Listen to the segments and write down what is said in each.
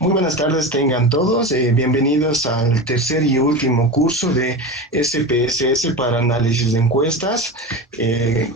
Muy buenas tardes, tengan todos. Bienvenidos al tercer y último curso de SPSS para análisis de encuestas, eh,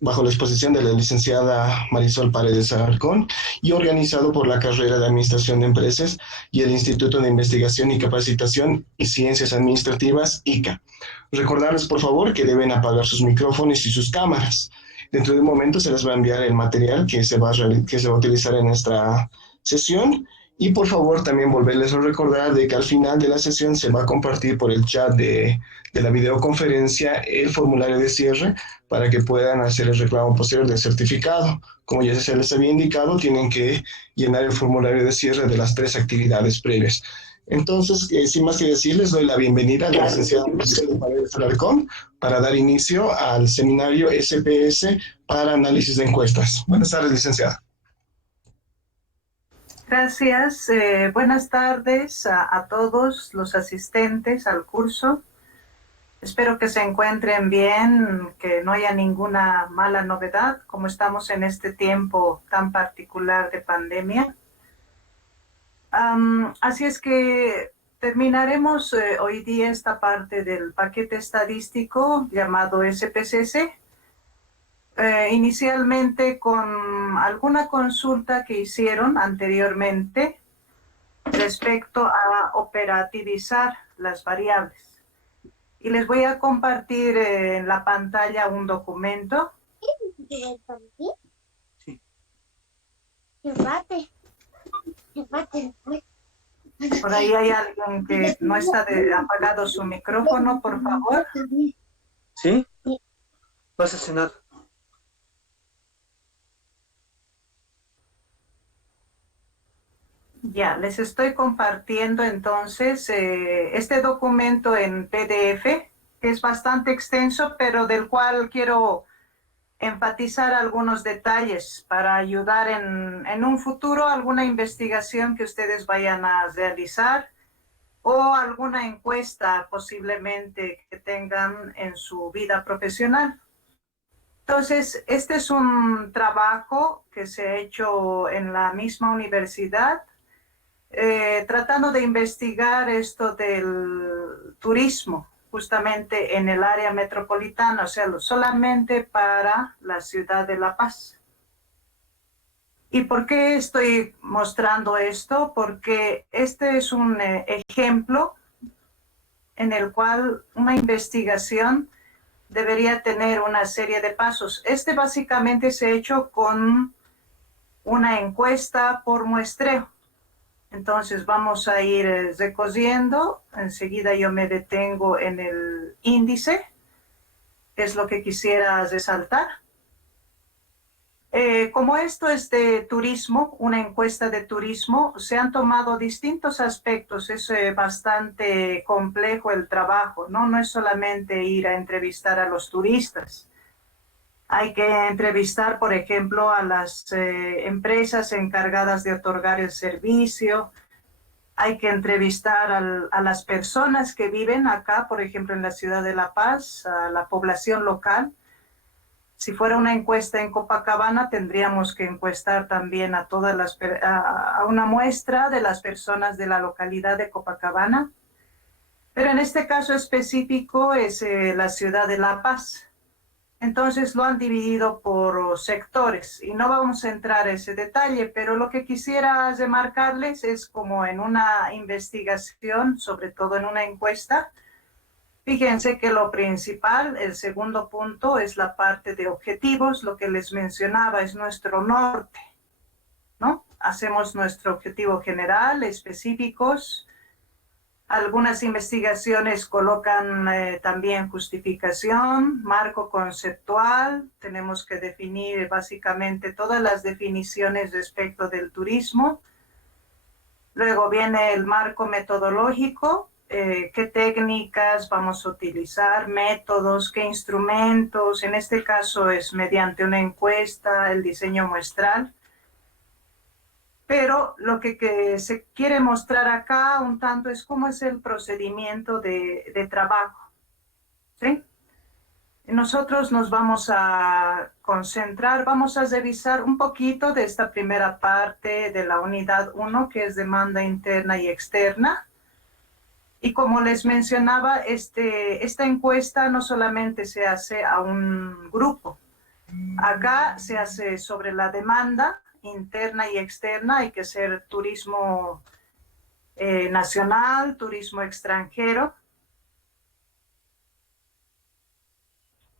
bajo la exposición de la licenciada Marisol Paredes Alarcón y organizado por la carrera de Administración de Empresas y el Instituto de Investigación y Capacitación y Ciencias Administrativas, ICA. Recordarles, por favor, que deben apagar sus micrófonos y sus cámaras. Dentro de un momento se les va a enviar el material que se va a utilizar en nuestra sesión. Y por favor también volverles a recordar de que al final de la sesión se va a compartir por el chat de la videoconferencia el formulario de cierre para que puedan hacer el reclamo posterior del certificado. Como ya se les había indicado, tienen que llenar el formulario de cierre de las tres actividades previas. Entonces, sin más que decir, les doy la bienvenida a la licenciada Marcela Paredes Alarcón para dar inicio al seminario SPS para análisis de encuestas. Buenas tardes, licenciada. Gracias. Buenas tardes a todos los asistentes al curso. Espero que se encuentren bien, que no haya ninguna mala novedad, como estamos en este tiempo tan particular de pandemia. Así es que terminaremos hoy día esta parte del paquete estadístico llamado SPSS. Inicialmente con alguna consulta que hicieron anteriormente respecto a operativizar las variables. Y les voy a compartir en la pantalla un documento. Por ahí hay alguien que no está apagado su micrófono, por favor. ¿Sí? ¿Vas a cenar? Ya, les estoy compartiendo entonces este documento en PDF, que es bastante extenso, pero del cual quiero enfatizar algunos detalles para ayudar en un futuro alguna investigación que ustedes vayan a realizar o alguna encuesta posiblemente que tengan en su vida profesional. Entonces, este es un trabajo que se ha hecho en la misma universidad, tratando de investigar esto del turismo, justamente en el área metropolitana, o sea, solamente para la ciudad de La Paz. ¿Y por qué estoy mostrando esto? Porque este es un ejemplo en el cual una investigación debería tener una serie de pasos. Este básicamente se ha hecho con una encuesta por muestreo. Entonces vamos a ir recorriendo. Enseguida yo me detengo en el índice, que es lo que quisiera resaltar. Como esto es de turismo, una encuesta de turismo, se han tomado distintos aspectos. Es bastante complejo el trabajo, ¿no? No es solamente ir a entrevistar a los turistas. Hay que entrevistar, por ejemplo, a las empresas encargadas de otorgar el servicio. Hay que entrevistar a las personas que viven acá, por ejemplo, en la ciudad de La Paz, a la población local. Si fuera una encuesta en Copacabana, tendríamos que encuestar también a todas a una muestra de las personas de la localidad de Copacabana. Pero en este caso específico es la ciudad de La Paz. Entonces lo han dividido por sectores y no vamos a entrar a ese detalle, pero lo que quisiera remarcarles es como en una investigación, sobre todo en una encuesta. Fíjense que lo principal, el segundo punto, es la parte de objetivos. Lo que les mencionaba es nuestro norte, ¿no? Hacemos nuestro objetivo general, específicos. Algunas investigaciones colocan también justificación, marco conceptual. Tenemos que definir básicamente todas las definiciones respecto del turismo. Luego viene el marco metodológico, qué técnicas vamos a utilizar, métodos, qué instrumentos. En este caso es mediante una encuesta, el diseño muestral. Pero lo que se quiere mostrar acá un tanto es cómo es el procedimiento de trabajo, ¿sí? Nosotros nos vamos a concentrar, vamos a revisar un poquito de esta primera parte de la unidad 1, que es demanda interna y externa. Y como les mencionaba, esta encuesta no solamente se hace a un grupo. Acá se hace sobre la demanda interna y externa. Hay que ser turismo nacional, turismo extranjero.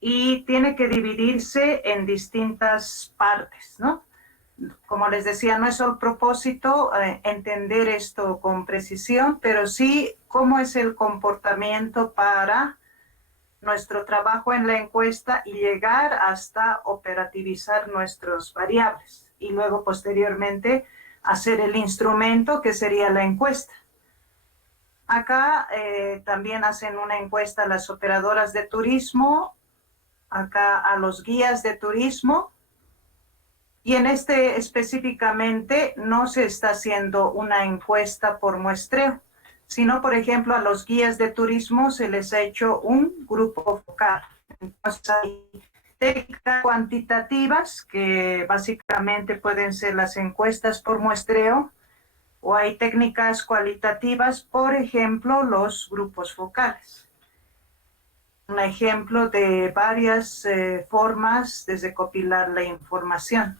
Y tiene que dividirse en distintas partes, ¿no? Como les decía, no es el propósito entender esto con precisión, pero sí cómo es el comportamiento para nuestro trabajo en la encuesta y llegar hasta operativizar nuestras variables y luego posteriormente hacer el instrumento que sería la encuesta. Acá también hacen una encuesta a las operadoras de turismo, acá a los guías de turismo, y en este específicamente no se está haciendo una encuesta por muestreo, sino, por ejemplo, a los guías de turismo se les ha hecho un grupo focal. Entonces hay técnicas cuantitativas que básicamente pueden ser las encuestas por muestreo, o hay técnicas cualitativas, por ejemplo, los grupos focales. Un ejemplo de varias formas de recopilar la información.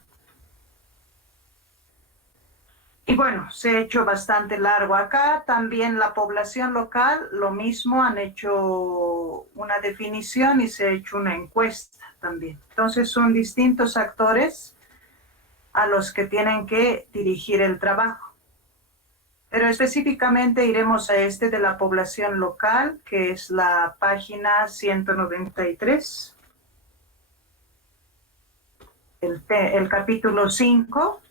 Y bueno, se ha hecho bastante largo acá. También la población local, lo mismo, han hecho una definición y se ha hecho una encuesta también. Entonces son distintos actores a los que tienen que dirigir el trabajo. Pero específicamente iremos a este de la población local, que es la página 193, el capítulo 5.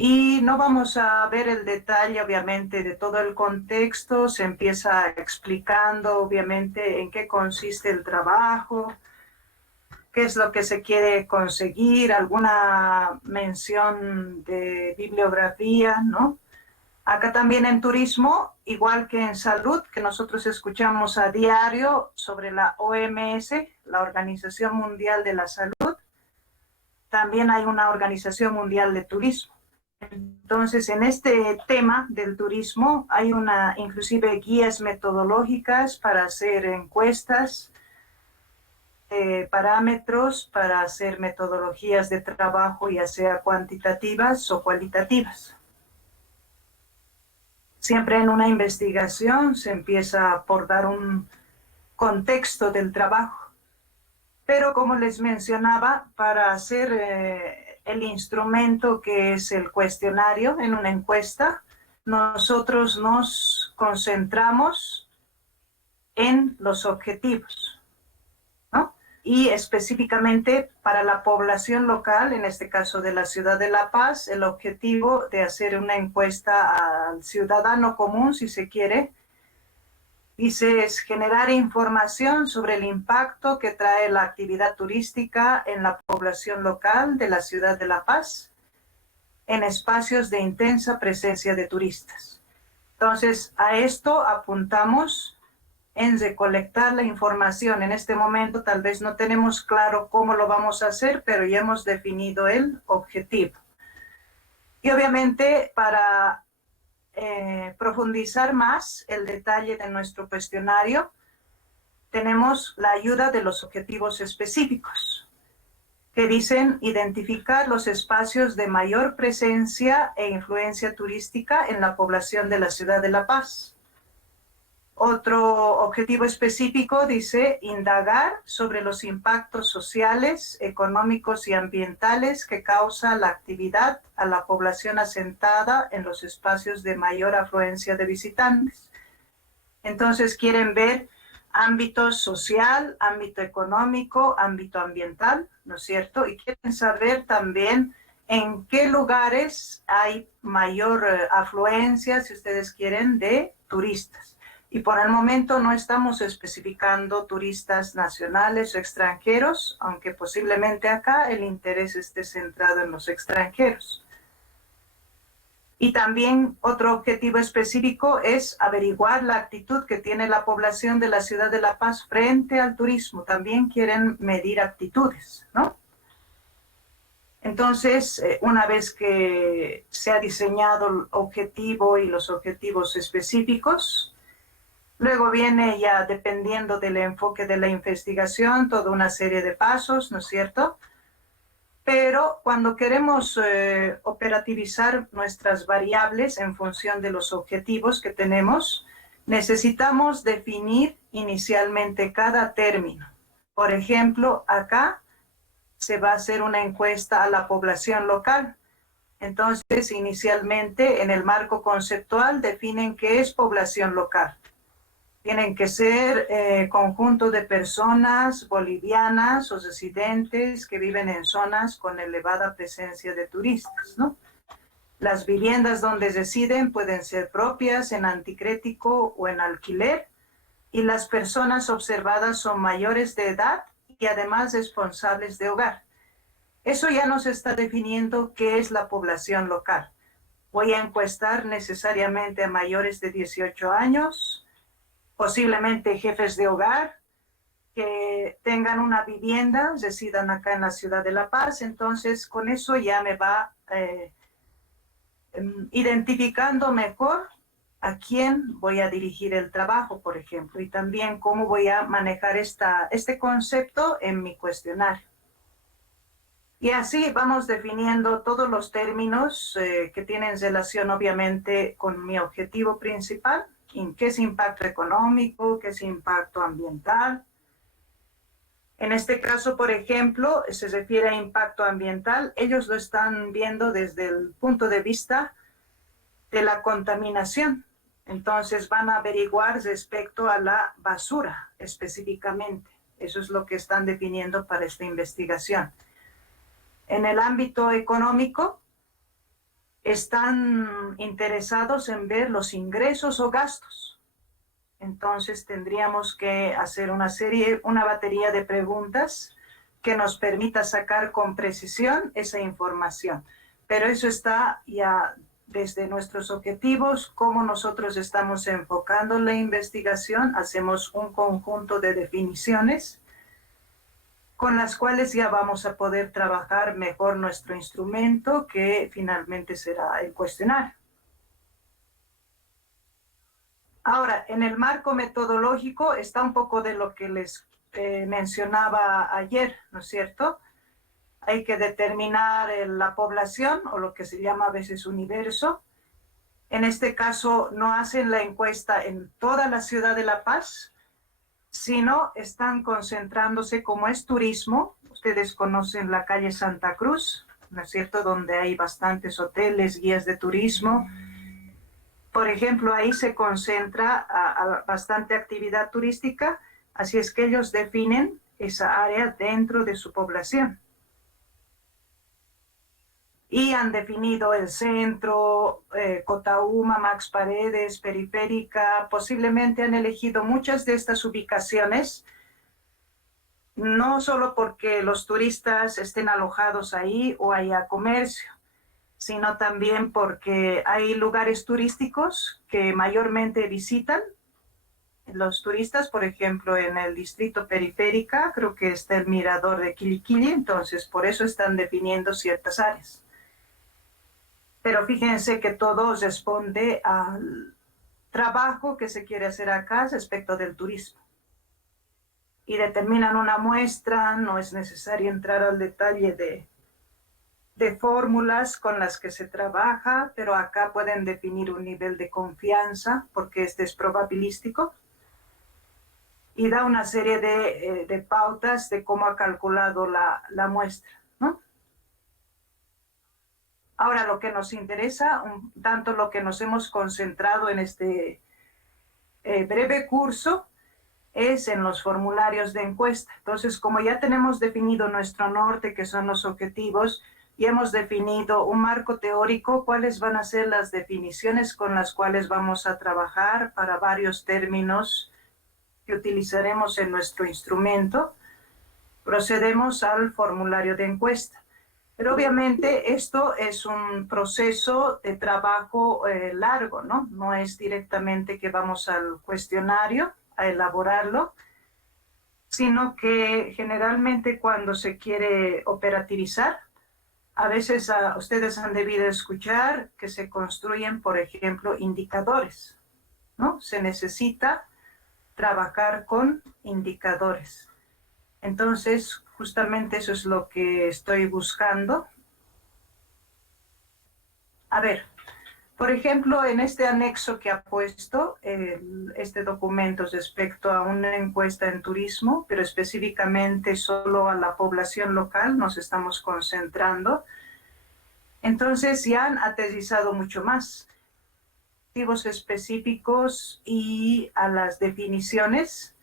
Y no vamos a ver el detalle, obviamente, de todo el contexto. Se empieza explicando, obviamente, en qué consiste el trabajo, qué es lo que se quiere conseguir, alguna mención de bibliografía, ¿no? Acá también en turismo, igual que en salud, que nosotros escuchamos a diario sobre la OMS, la Organización Mundial de la Salud, también hay una Organización Mundial de Turismo. Entonces, en este tema del turismo hay inclusive guías metodológicas para hacer encuestas, parámetros para hacer metodologías de trabajo, ya sea cuantitativas o cualitativas. Siempre en una investigación se empieza por dar un contexto del trabajo. Pero como les mencionaba, para hacer el instrumento que es el cuestionario en una encuesta, nosotros nos concentramos en los objetivos, ¿no? Y específicamente para la población local, en este caso de la ciudad de La Paz, el objetivo de hacer una encuesta al ciudadano común, si se quiere, dice, es generar información sobre el impacto que trae la actividad turística en la población local de la ciudad de La Paz, en espacios de intensa presencia de turistas. Entonces, a esto apuntamos en recolectar la información. En este momento tal vez no tenemos claro cómo lo vamos a hacer, pero ya hemos definido el objetivo. Y obviamente para profundizar más el detalle de nuestro cuestionario, tenemos la ayuda de los objetivos específicos, que dicen identificar los espacios de mayor presencia e influencia turística en la población de la ciudad de La Paz. Otro objetivo específico dice indagar sobre los impactos sociales, económicos y ambientales que causa la actividad a la población asentada en los espacios de mayor afluencia de visitantes. Entonces quieren ver ámbito social, ámbito económico, ámbito ambiental, ¿no es cierto? Y quieren saber también en qué lugares hay mayor afluencia, si ustedes quieren, de turistas. Y por el momento no estamos especificando turistas nacionales o extranjeros, aunque posiblemente acá el interés esté centrado en los extranjeros. Y también otro objetivo específico es averiguar la actitud que tiene la población de la ciudad de La Paz frente al turismo. También quieren medir actitudes, ¿no? Entonces, una vez que se ha diseñado el objetivo y los objetivos específicos, luego viene ya, dependiendo del enfoque de la investigación, toda una serie de pasos, ¿no es cierto? Pero cuando queremos operativizar nuestras variables en función de los objetivos que tenemos, necesitamos definir inicialmente cada término. Por ejemplo, acá se va a hacer una encuesta a la población local. Entonces, inicialmente, en el marco conceptual, definen qué es población local. Tienen que ser conjunto de personas bolivianas o residentes que viven en zonas con elevada presencia de turistas, ¿no? Las viviendas donde residen pueden ser propias, en anticrético o en alquiler, y las personas observadas son mayores de edad y además responsables de hogar. Eso ya nos está definiendo qué es la población local. Voy a encuestar necesariamente a mayores de 18 años, posiblemente jefes de hogar, que tengan una vivienda, residan acá en la ciudad de La Paz. Entonces, con eso ya me va identificando mejor a quién voy a dirigir el trabajo, por ejemplo, y también cómo voy a manejar este concepto en mi cuestionario. Y así vamos definiendo todos los términos que tienen relación, obviamente, con mi objetivo principal, qué es impacto económico, qué es impacto ambiental. En este caso, por ejemplo, se refiere a impacto ambiental. Ellos lo están viendo desde el punto de vista de la contaminación. Entonces van a averiguar respecto a la basura específicamente. Eso es lo que están definiendo para esta investigación. En el ámbito económico, están interesados en ver los ingresos o gastos. Entonces tendríamos que hacer una batería de preguntas que nos permita sacar con precisión esa información. Pero eso está ya desde nuestros objetivos, cómo nosotros estamos enfocando la investigación. Hacemos un conjunto de definiciones con las cuales ya vamos a poder trabajar mejor nuestro instrumento, que finalmente será el cuestionario. Ahora, en el marco metodológico está un poco de lo que les mencionaba ayer, ¿no es cierto? Hay que determinar la población, o lo que se llama a veces universo. En este caso, no hacen la encuesta en toda la ciudad de La Paz, sino están concentrándose, como es turismo. Ustedes conocen la calle Santa Cruz, ¿no es cierto?, donde hay bastantes hoteles, guías de turismo. Por ejemplo, ahí se concentra a bastante actividad turística, así es que ellos definen esa área dentro de su población. Y han definido el centro, Cotauma, Max Paredes, Periférica. Posiblemente han elegido muchas de estas ubicaciones, no solo porque los turistas estén alojados ahí o haya comercio, sino también porque hay lugares turísticos que mayormente visitan los turistas. Por ejemplo, en el distrito Periférica, creo que está el mirador de Quiliquili, entonces por eso están definiendo ciertas áreas. Pero fíjense que todo responde al trabajo que se quiere hacer acá respecto del turismo. Y determinan una muestra, no es necesario entrar al detalle de fórmulas con las que se trabaja, pero acá pueden definir un nivel de confianza, porque este es probabilístico, y da una serie de pautas de cómo ha calculado la muestra, ¿no? Ahora, lo que nos interesa, tanto lo que nos hemos concentrado en este breve curso, es en los formularios de encuesta. Entonces, como ya tenemos definido nuestro norte, que son los objetivos, y hemos definido un marco teórico, cuáles van a ser las definiciones con las cuales vamos a trabajar para varios términos que utilizaremos en nuestro instrumento, procedemos al formulario de encuesta. Pero obviamente esto es un proceso de trabajo largo, ¿no? No es directamente que vamos al cuestionario a elaborarlo, sino que generalmente cuando se quiere operativizar, a veces ustedes han debido escuchar que se construyen, por ejemplo, indicadores, ¿no? Se necesita trabajar con indicadores. Entonces, justamente eso es lo que estoy buscando. A ver, por ejemplo, en este anexo que ha puesto este documento respecto a una encuesta en turismo, pero específicamente solo a la población local, nos estamos concentrando. Entonces ya han aterrizado mucho más objetivos específicos y a las definiciones.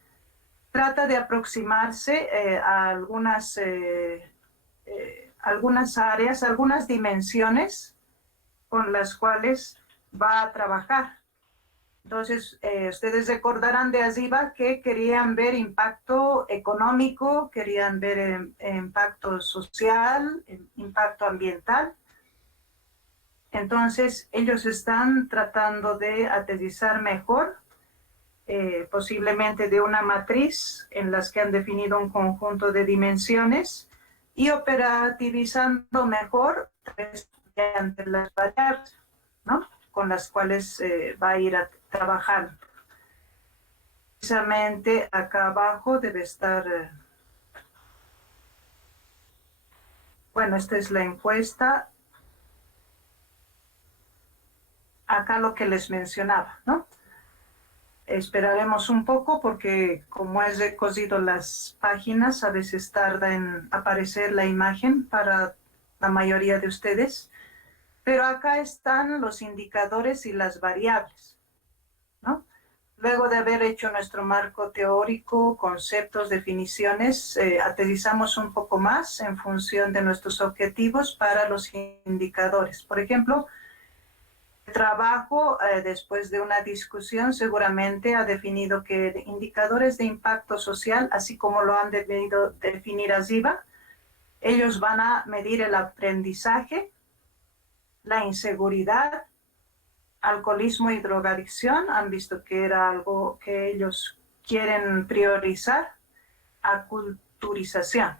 Trata de aproximarse a algunas áreas, algunas dimensiones con las cuales va a trabajar. Entonces, ustedes recordarán de arriba que querían ver impacto económico, querían ver impacto social, impacto ambiental. Entonces, ellos están tratando de aterrizar mejor, posiblemente de una matriz en las que han definido un conjunto de dimensiones y operativizando mejor ante las variables, ¿no? Con las cuales va a ir a trabajar. Precisamente acá abajo debe estar, bueno, esta es la encuesta. Acá lo que les mencionaba, ¿no? Esperaremos un poco porque como he recosido las páginas, a veces tarda en aparecer la imagen para la mayoría de ustedes. Pero acá están los indicadores y las variables, ¿no? Luego de haber hecho nuestro marco teórico, conceptos, definiciones, aterrizamos un poco más en función de nuestros objetivos para los indicadores. Por ejemplo, el trabajo, después de una discusión, seguramente ha definido que indicadores de impacto social, así como lo han debido definir arriba, ellos van a medir el aprendizaje, la inseguridad, alcoholismo y drogadicción, han visto que era algo que ellos quieren priorizar, aculturización.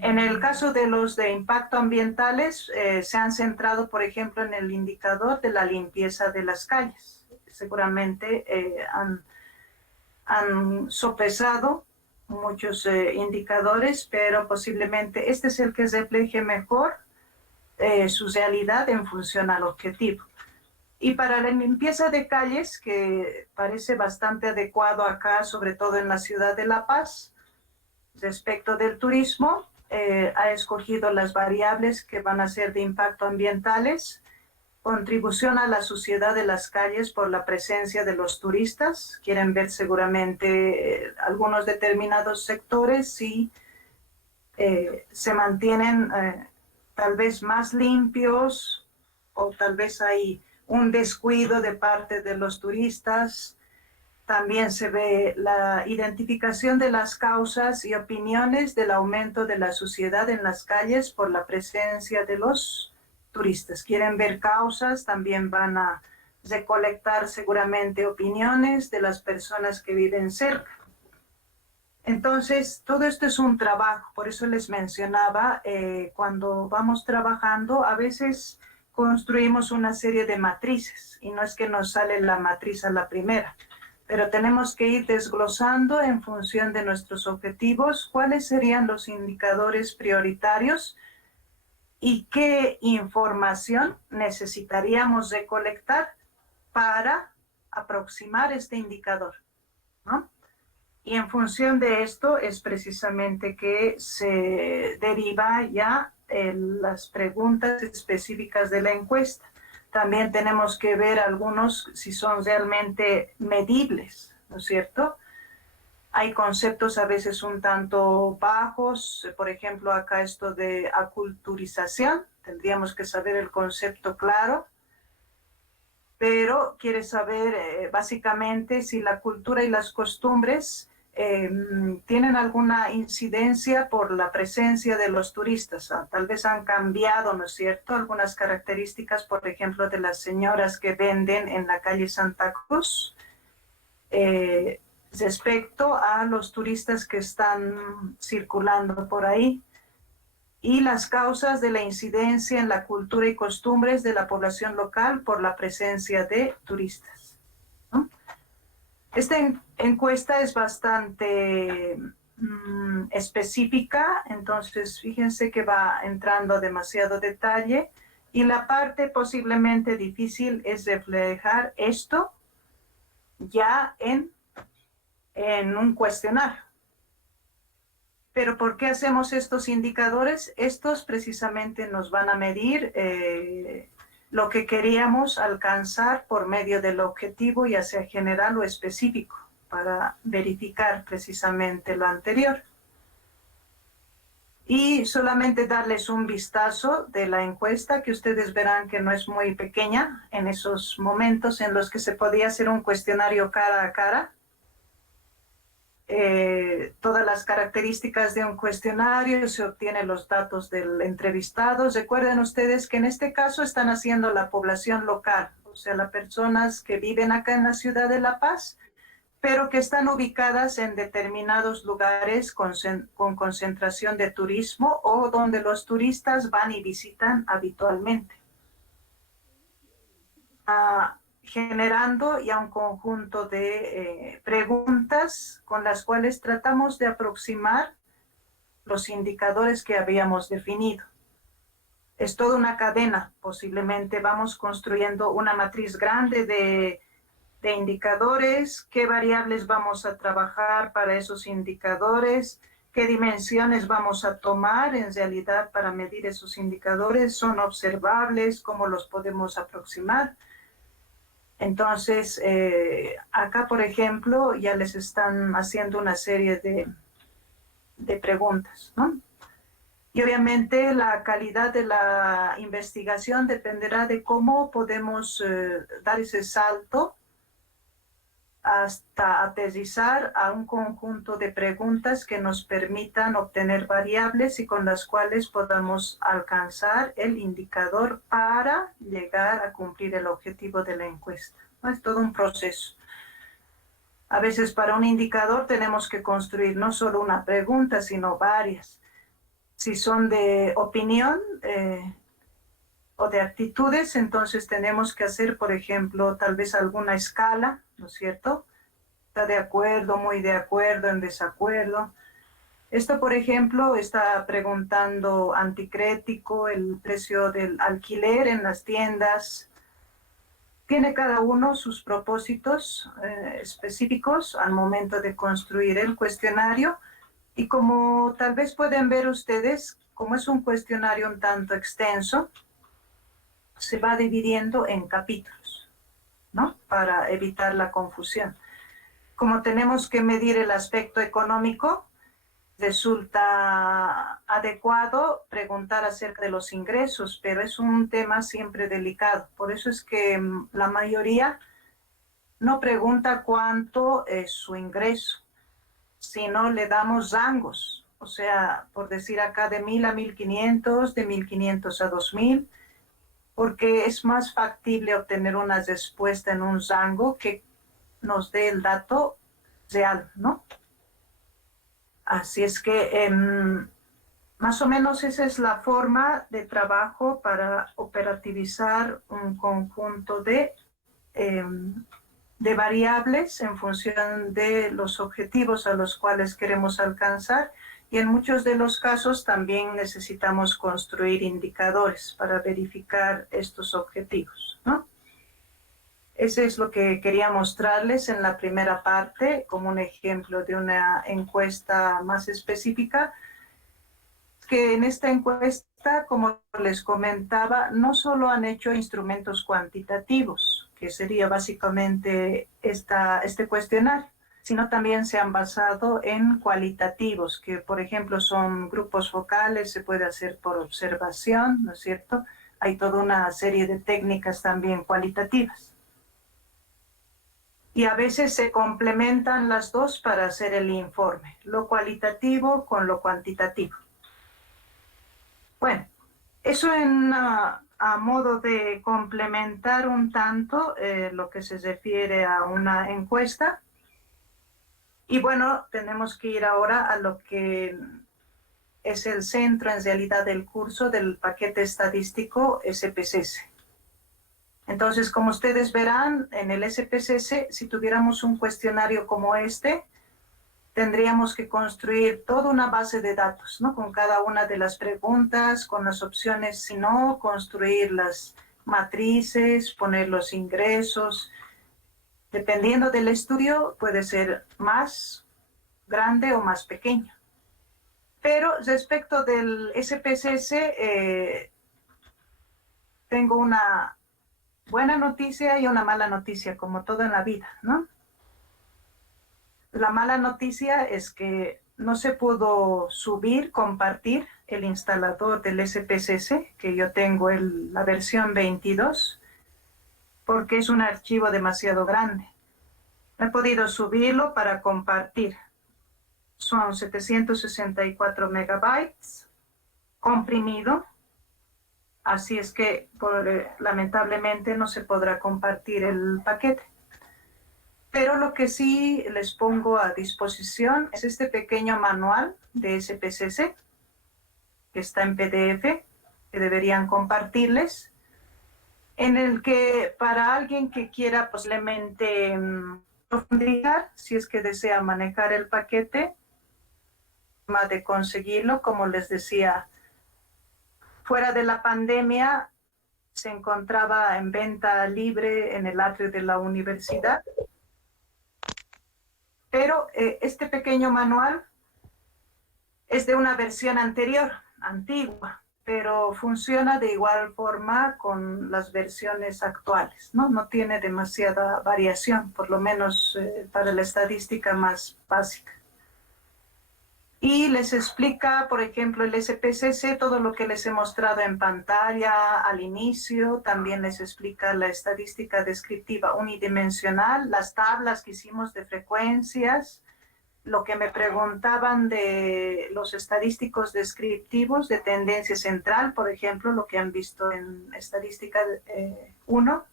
En el caso de los de impacto ambientales, se han centrado, por ejemplo, en el indicador de la limpieza de las calles. Seguramente han sopesado muchos indicadores, pero posiblemente este es el que refleje mejor su realidad en función al objetivo. Y para la limpieza de calles, que parece bastante adecuado acá, sobre todo en la ciudad de La Paz, respecto del turismo, ha escogido las variables que van a ser de impacto ambientales, contribución a la suciedad de las calles por la presencia de los turistas, quieren ver seguramente algunos determinados sectores si se mantienen tal vez más limpios o tal vez hay un descuido de parte de los turistas. También se ve la identificación de las causas y opiniones del aumento de la suciedad en las calles por la presencia de los turistas. Quieren ver causas, también van a recolectar seguramente opiniones de las personas que viven cerca. Entonces, todo esto es un trabajo, por eso les mencionaba, cuando vamos trabajando, a veces construimos una serie de matrices, y no es que nos sale la matriz a la primera, pero tenemos que ir desglosando en función de nuestros objetivos cuáles serían los indicadores prioritarios y qué información necesitaríamos recolectar para aproximar este indicador, ¿no? Y en función de esto es precisamente que se deriva ya las preguntas específicas de la encuesta. También tenemos que ver algunos si son realmente medibles, ¿no es cierto? Hay conceptos a veces un tanto bajos, por ejemplo, acá esto de aculturización, tendríamos que saber el concepto claro, pero quiere saber básicamente si la cultura y las costumbres ¿tienen alguna incidencia por la presencia de los turistas? Tal vez han cambiado, ¿no es cierto?, algunas características, por ejemplo, de las señoras que venden en la calle Santa Cruz, respecto a los turistas que están circulando por ahí, y las causas de la incidencia en la cultura y costumbres de la población local por la presencia de turistas, ¿no? Esta encuesta es bastante específica, entonces fíjense que va entrando a demasiado detalle, y la parte posiblemente difícil es reflejar esto ya en un cuestionario. Pero ¿por qué hacemos estos indicadores? Estos precisamente nos van a medir lo que queríamos alcanzar por medio del objetivo, ya sea general o específico, para verificar precisamente lo anterior. Y solamente darles un vistazo de la encuesta, que ustedes verán que no es muy pequeña en esos momentos en los que se podía hacer un cuestionario cara a cara. Todas las características de un cuestionario, se obtienen los datos del entrevistado. Recuerden ustedes que en este caso están haciendo la población local, o sea, las personas que viven acá en la ciudad de La Paz, pero que están ubicadas en determinados lugares con concentración de turismo o donde los turistas van y visitan habitualmente. Generando ya un conjunto de preguntas con las cuales tratamos de aproximar los indicadores que habíamos definido. Es toda una cadena, posiblemente vamos construyendo una matriz grande de indicadores, qué variables vamos a trabajar para esos indicadores, qué dimensiones vamos a tomar en realidad para medir esos indicadores, son observables, cómo los podemos aproximar. Entonces, acá, por ejemplo, ya les están haciendo una serie de preguntas, ¿no? Y obviamente la calidad de la investigación dependerá de cómo podemos dar ese salto hasta aterrizar a un conjunto de preguntas que nos permitan obtener variables y con las cuales podamos alcanzar el indicador para llegar a cumplir el objetivo de la encuesta. Es todo un proceso. A veces para un indicador tenemos que construir no solo una pregunta, sino varias. Si son de opinión o de actitudes, entonces tenemos que hacer, por ejemplo, tal vez alguna escala, ¿no es cierto? Está de acuerdo, muy de acuerdo, en desacuerdo. Esto, por ejemplo, está preguntando anticrético, el precio del alquiler en las tiendas. Tiene cada uno sus propósitos específicos al momento de construir el cuestionario, y como tal vez pueden ver ustedes, como es un cuestionario un tanto extenso, se va dividiendo en capítulos, ¿no? Para evitar la confusión. Como tenemos que medir el aspecto económico, resulta adecuado preguntar acerca de los ingresos, pero es un tema siempre delicado. Por eso es que la mayoría no pregunta cuánto es su ingreso, sino le damos rangos. O sea, por decir acá de 1.000 a 1.500, de 1.500 a 2.000, porque es más factible obtener una respuesta en un rango que nos dé el dato real, ¿no? Así es que más o menos esa es la forma de trabajo para operativizar un conjunto de variables en función de los objetivos a los cuales queremos alcanzar, y en muchos de los casos también necesitamos construir indicadores para verificar estos objetivos, ¿no? Ese es lo que quería mostrarles en la primera parte, como un ejemplo de una encuesta más específica, que en esta encuesta, como les comentaba, no solo han hecho instrumentos cuantitativos, que sería básicamente este cuestionario, sino también se han basado en cualitativos, que por ejemplo son grupos focales, se puede hacer por observación, ¿no es cierto? Hay toda una serie de técnicas también cualitativas. y a veces se complementan las dos para hacer el informe, lo cualitativo con lo cuantitativo. Bueno, eso a modo de complementar un tanto lo que se refiere a una encuesta. Y bueno, tenemos que ir ahora a lo que es el centro en realidad del curso del paquete estadístico SPSS. Entonces, como ustedes verán, en el SPSS, si tuviéramos un cuestionario como este, tendríamos que construir toda una base de datos, ¿no? Con cada una de las preguntas, con las opciones, si no, construir las matrices, poner los ingresos. Dependiendo del estudio, puede ser más grande o más pequeño. Pero respecto del SPSS, tengo una buena noticia y una mala noticia, como todo en la vida, ¿no? La mala noticia es que no se pudo compartir el instalador del SPSS, que yo tengo la versión 22, porque es un archivo demasiado grande. No he podido subirlo para compartir. Son 764 megabytes comprimido, así es que lamentablemente no se podrá compartir el paquete. Pero lo que sí les pongo a disposición es este pequeño manual de SPSS, que está en PDF, que deberían compartirles, en el que para alguien que quiera posiblemente profundizar, si es que desea manejar el paquete, de conseguirlo, como les decía, fuera de la pandemia se encontraba en venta libre en el atrio de la universidad. Pero este pequeño manual es de una versión antigua, pero funciona de igual forma con las versiones actuales, ¿no? No tiene demasiada variación, por lo menos para la estadística más básica. Y les explica, por ejemplo, el SPSS, todo lo que les he mostrado en pantalla al inicio. También les explica la estadística descriptiva unidimensional, las tablas que hicimos de frecuencias, lo que me preguntaban de los estadísticos descriptivos de tendencia central, por ejemplo, lo que han visto en estadística 1.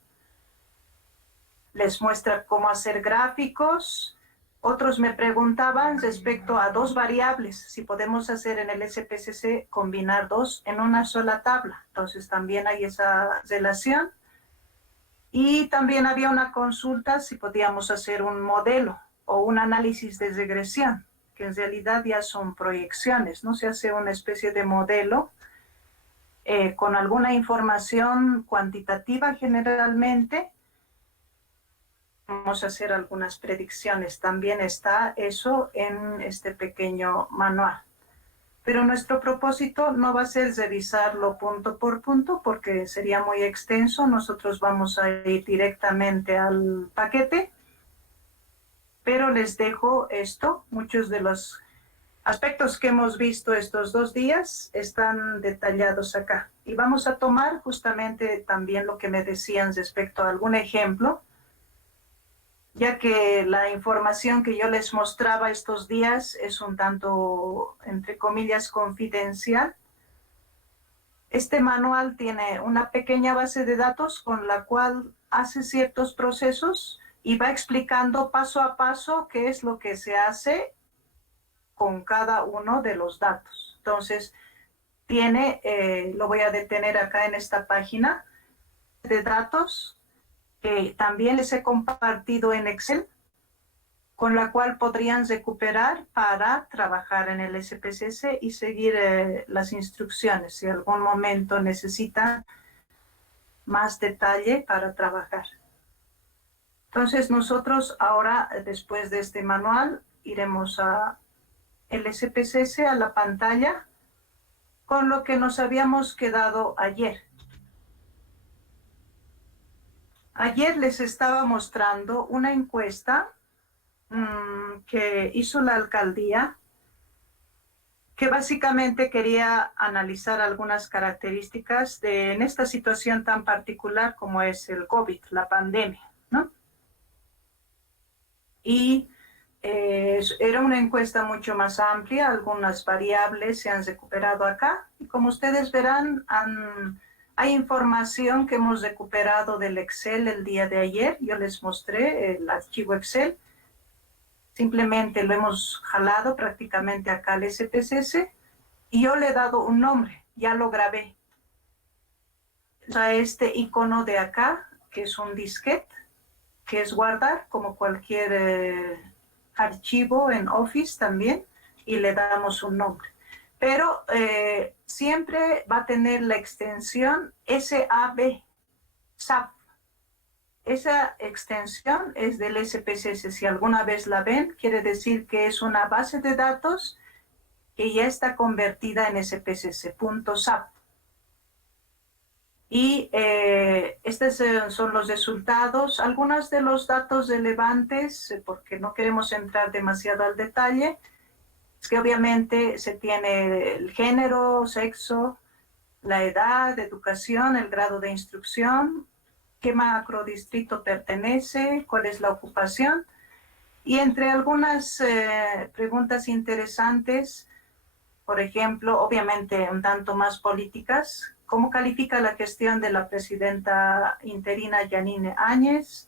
Les muestra cómo hacer gráficos. Otros me preguntaban respecto a dos variables, si podemos hacer en el SPSS combinar dos en una sola tabla. Entonces también hay esa relación. Y también había una consulta si podíamos hacer un modelo o un análisis de regresión, que en realidad ya son proyecciones, ¿no? Se hace una especie de modelo con alguna información cuantitativa generalmente. Vamos a hacer algunas predicciones. También está eso en este pequeño manual. Pero nuestro propósito no va a ser revisarlo punto por punto porque sería muy extenso. Nosotros vamos a ir directamente al paquete. Pero les dejo esto. Muchos de los aspectos que hemos visto estos 2 días están detallados acá. Y vamos a tomar justamente también lo que me decían respecto a algún ejemplo, ya que la información que yo les mostraba estos días es un tanto, entre comillas, confidencial. Este manual tiene una pequeña base de datos con la cual hace ciertos procesos y va explicando paso a paso qué es lo que se hace con cada uno de los datos. Entonces, lo voy a detener acá en esta página de datos, que también les he compartido en Excel, con la cual podrían recuperar para trabajar en el SPSS y seguir las instrucciones si en algún momento necesitan más detalle para trabajar. Entonces nosotros ahora, después de este manual, iremos a el SPSS, a la pantalla, con lo que nos habíamos quedado ayer. Ayer les estaba mostrando una encuesta que hizo la alcaldía, que básicamente quería analizar algunas características en esta situación tan particular como es el COVID, la pandemia, ¿no? y era una encuesta mucho más amplia, algunas variables se han recuperado acá y como ustedes verán hay información que hemos recuperado del Excel el día de ayer, yo les mostré el archivo Excel, simplemente lo hemos jalado prácticamente acá al SPSS y yo le he dado un nombre, ya lo grabé. A este icono de acá, que es un disquete, que es guardar como cualquier archivo en Office también, y le damos un nombre. Pero siempre va a tener la extensión SAB, SAP. Esa extensión es del SPSS. Si alguna vez la ven, quiere decir que es una base de datos que ya está convertida en SPSS.SAP. Y estos son los resultados, algunos de los datos relevantes, porque no queremos entrar demasiado al detalle, es que obviamente se tiene el género, sexo, la edad, educación, el grado de instrucción, qué macrodistrito pertenece, cuál es la ocupación, y entre algunas preguntas interesantes, por ejemplo, obviamente un tanto más políticas, ¿cómo califica la gestión de la presidenta interina Yanine Áñez?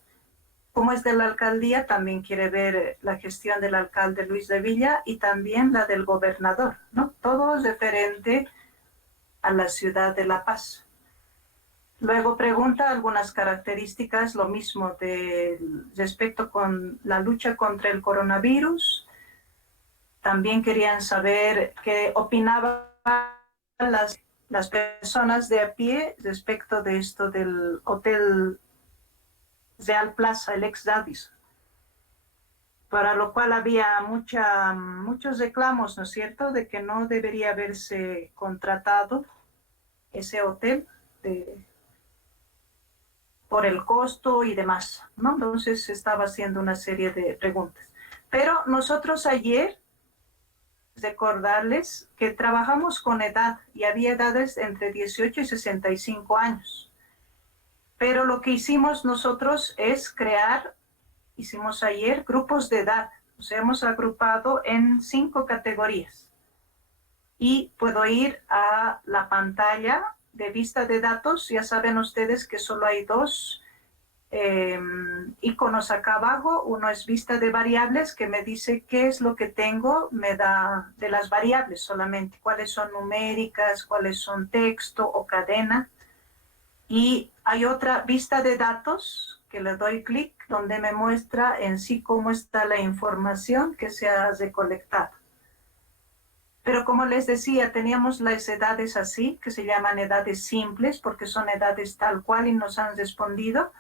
¿Cómo es de la alcaldía? También quiere ver la gestión del alcalde Luis de Villa y también la del gobernador, ¿no? Todo es referente a la ciudad de La Paz. Luego pregunta algunas características, lo mismo respecto con la lucha contra el coronavirus. También querían saber qué opinaban las personas de a pie respecto de esto del Hotel Real Plaza, el ex Dadis, para lo cual había muchos reclamos, ¿no es cierto?, de que no debería haberse contratado ese hotel por el costo y demás, ¿no? Entonces estaba haciendo una serie de preguntas. Pero nosotros ayer, recordarles que trabajamos con edad y había edades entre 18 y 65 años. Pero lo que hicimos nosotros es hicimos ayer grupos de edad, o sea, hemos agrupado en 5 categorías. Y puedo ir a la pantalla de vista de datos, ya saben ustedes que solo hay 2 iconos acá abajo, uno es vista de variables que me dice qué es lo que tengo, me da de las variables solamente, cuáles son numéricas, cuáles son texto o cadena, y hay otra vista de datos que le doy clic donde me muestra en sí cómo está la información que se ha recolectado. Pero como les decía, teníamos las edades así, que se llaman edades simples, porque son edades tal cual y nos han respondido.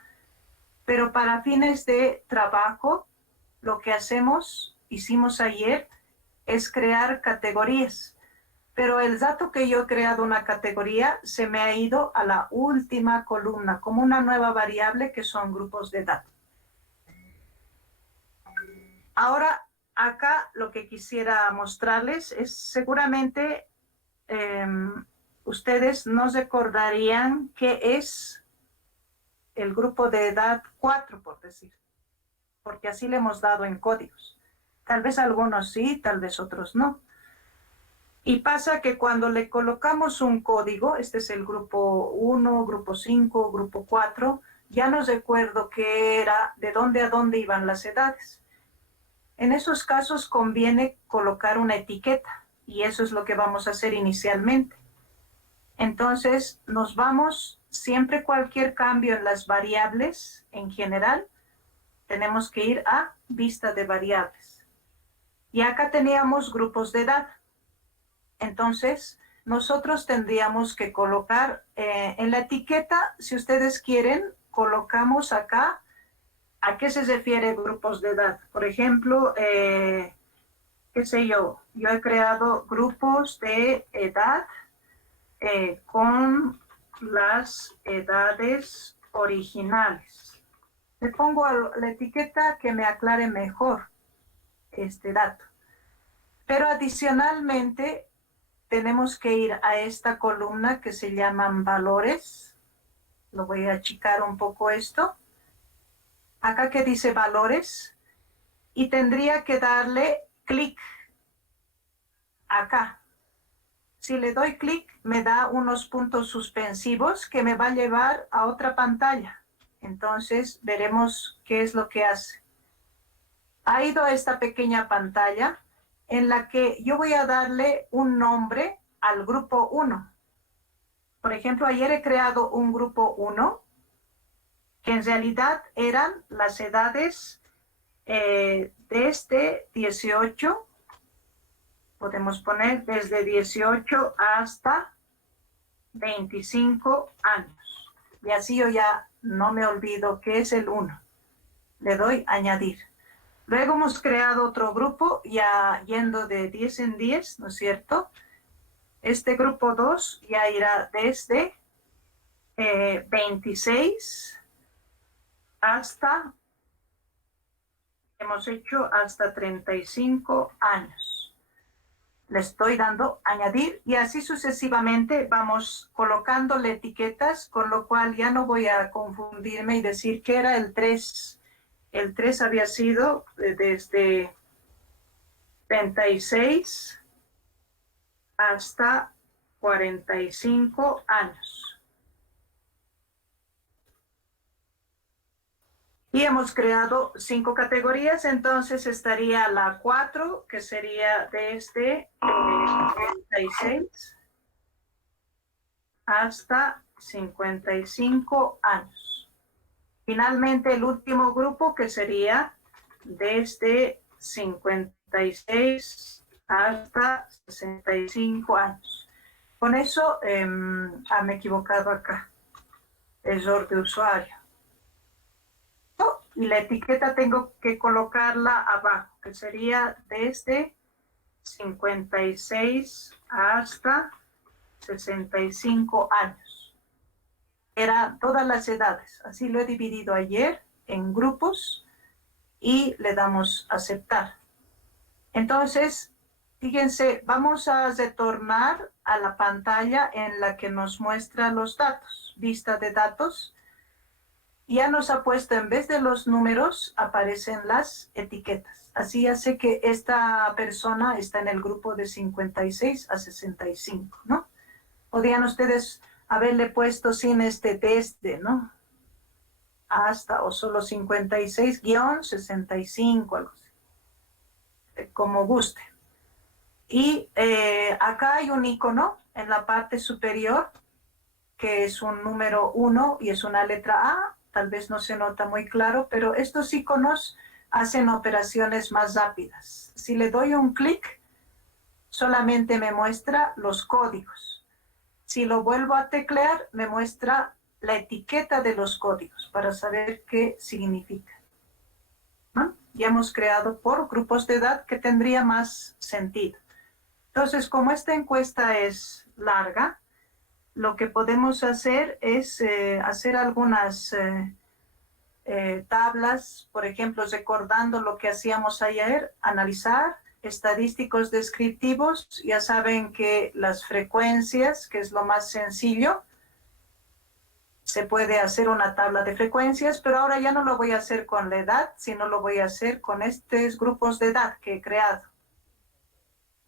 Pero para fines de trabajo, lo que hicimos ayer, es crear categorías. Pero el dato que yo he creado una categoría se me ha ido a la última columna, como una nueva variable que son grupos de datos. Ahora, acá lo que quisiera mostrarles es seguramente ustedes nos recordarían qué es el grupo de edad 4, por decir, porque así le hemos dado en códigos. Tal vez algunos sí, tal vez otros no. Y pasa que cuando le colocamos un código, este es el grupo 1, grupo 5, grupo 4, ya no recuerdo qué era, de dónde a dónde iban las edades. En esos casos conviene colocar una etiqueta y eso es lo que vamos a hacer inicialmente. Entonces nos vamos, siempre cualquier cambio en las variables en general, tenemos que ir a vista de variables. Y acá teníamos grupos de edad. Entonces nosotros tendríamos que colocar en la etiqueta, si ustedes quieren, colocamos acá ¿a qué se refiere grupos de edad? Por ejemplo, qué sé yo he creado grupos de edad con las edades originales. Le pongo la etiqueta que me aclare mejor este dato. Pero adicionalmente tenemos que ir a esta columna que se llaman valores. Lo voy a achicar un poco esto. Acá que dice valores, y tendría que darle clic acá. Si le doy clic, me da unos puntos suspensivos que me va a llevar a otra pantalla. Entonces, veremos qué es lo que hace. Ha ido a esta pequeña pantalla en la que yo voy a darle un nombre al grupo 1. Por ejemplo, ayer he creado un grupo 1, que en realidad eran las edades desde 18, podemos poner desde 18 hasta 25 años. Y así yo ya no me olvido que es el 1. Le doy añadir. Luego hemos creado otro grupo ya yendo de 10 en 10, ¿no es cierto? Este grupo 2 ya irá desde 26 hasta, hemos hecho hasta 35 años. Le estoy dando añadir y así sucesivamente vamos colocándole etiquetas, con lo cual ya no voy a confundirme y decir que era el 3. El 3 había sido desde 36 hasta 45 años. Y hemos creado 5 categorías, entonces estaría la 4, que sería desde 36 hasta 55 años. Finalmente, el último grupo, que sería desde 56 hasta 65 años. Con eso, me he equivocado acá. Error de usuario. Y la etiqueta tengo que colocarla abajo, que sería desde 56 hasta 65 años. Era todas las edades. Así lo he dividido ayer en grupos y le damos aceptar. Entonces, fíjense, vamos a retornar a la pantalla en la que nos muestra los datos, vista de datos. Ya nos ha puesto, en vez de los números, aparecen las etiquetas. Así hace que esta persona está en el grupo de 56 a 65, ¿no? Podrían ustedes haberle puesto sin este desde, ¿no? Hasta, o solo 56-65, algo así. Como guste. Y acá hay un icono en la parte superior, que es un número 1 y es una letra A. Tal vez no se nota muy claro, pero estos iconos hacen operaciones más rápidas. Si le doy un clic, solamente me muestra los códigos. Si lo vuelvo a teclear, me muestra la etiqueta de los códigos para saber qué significa. ¿No? Ya hemos creado por grupos de edad, que tendría más sentido. Entonces, como esta encuesta es larga, lo que podemos hacer es hacer algunas tablas, por ejemplo, recordando lo que hacíamos ayer, analizar estadísticos descriptivos. Ya saben que las frecuencias, que es lo más sencillo, se puede hacer una tabla de frecuencias, pero ahora ya no lo voy a hacer con la edad, sino lo voy a hacer con estos grupos de edad que he creado.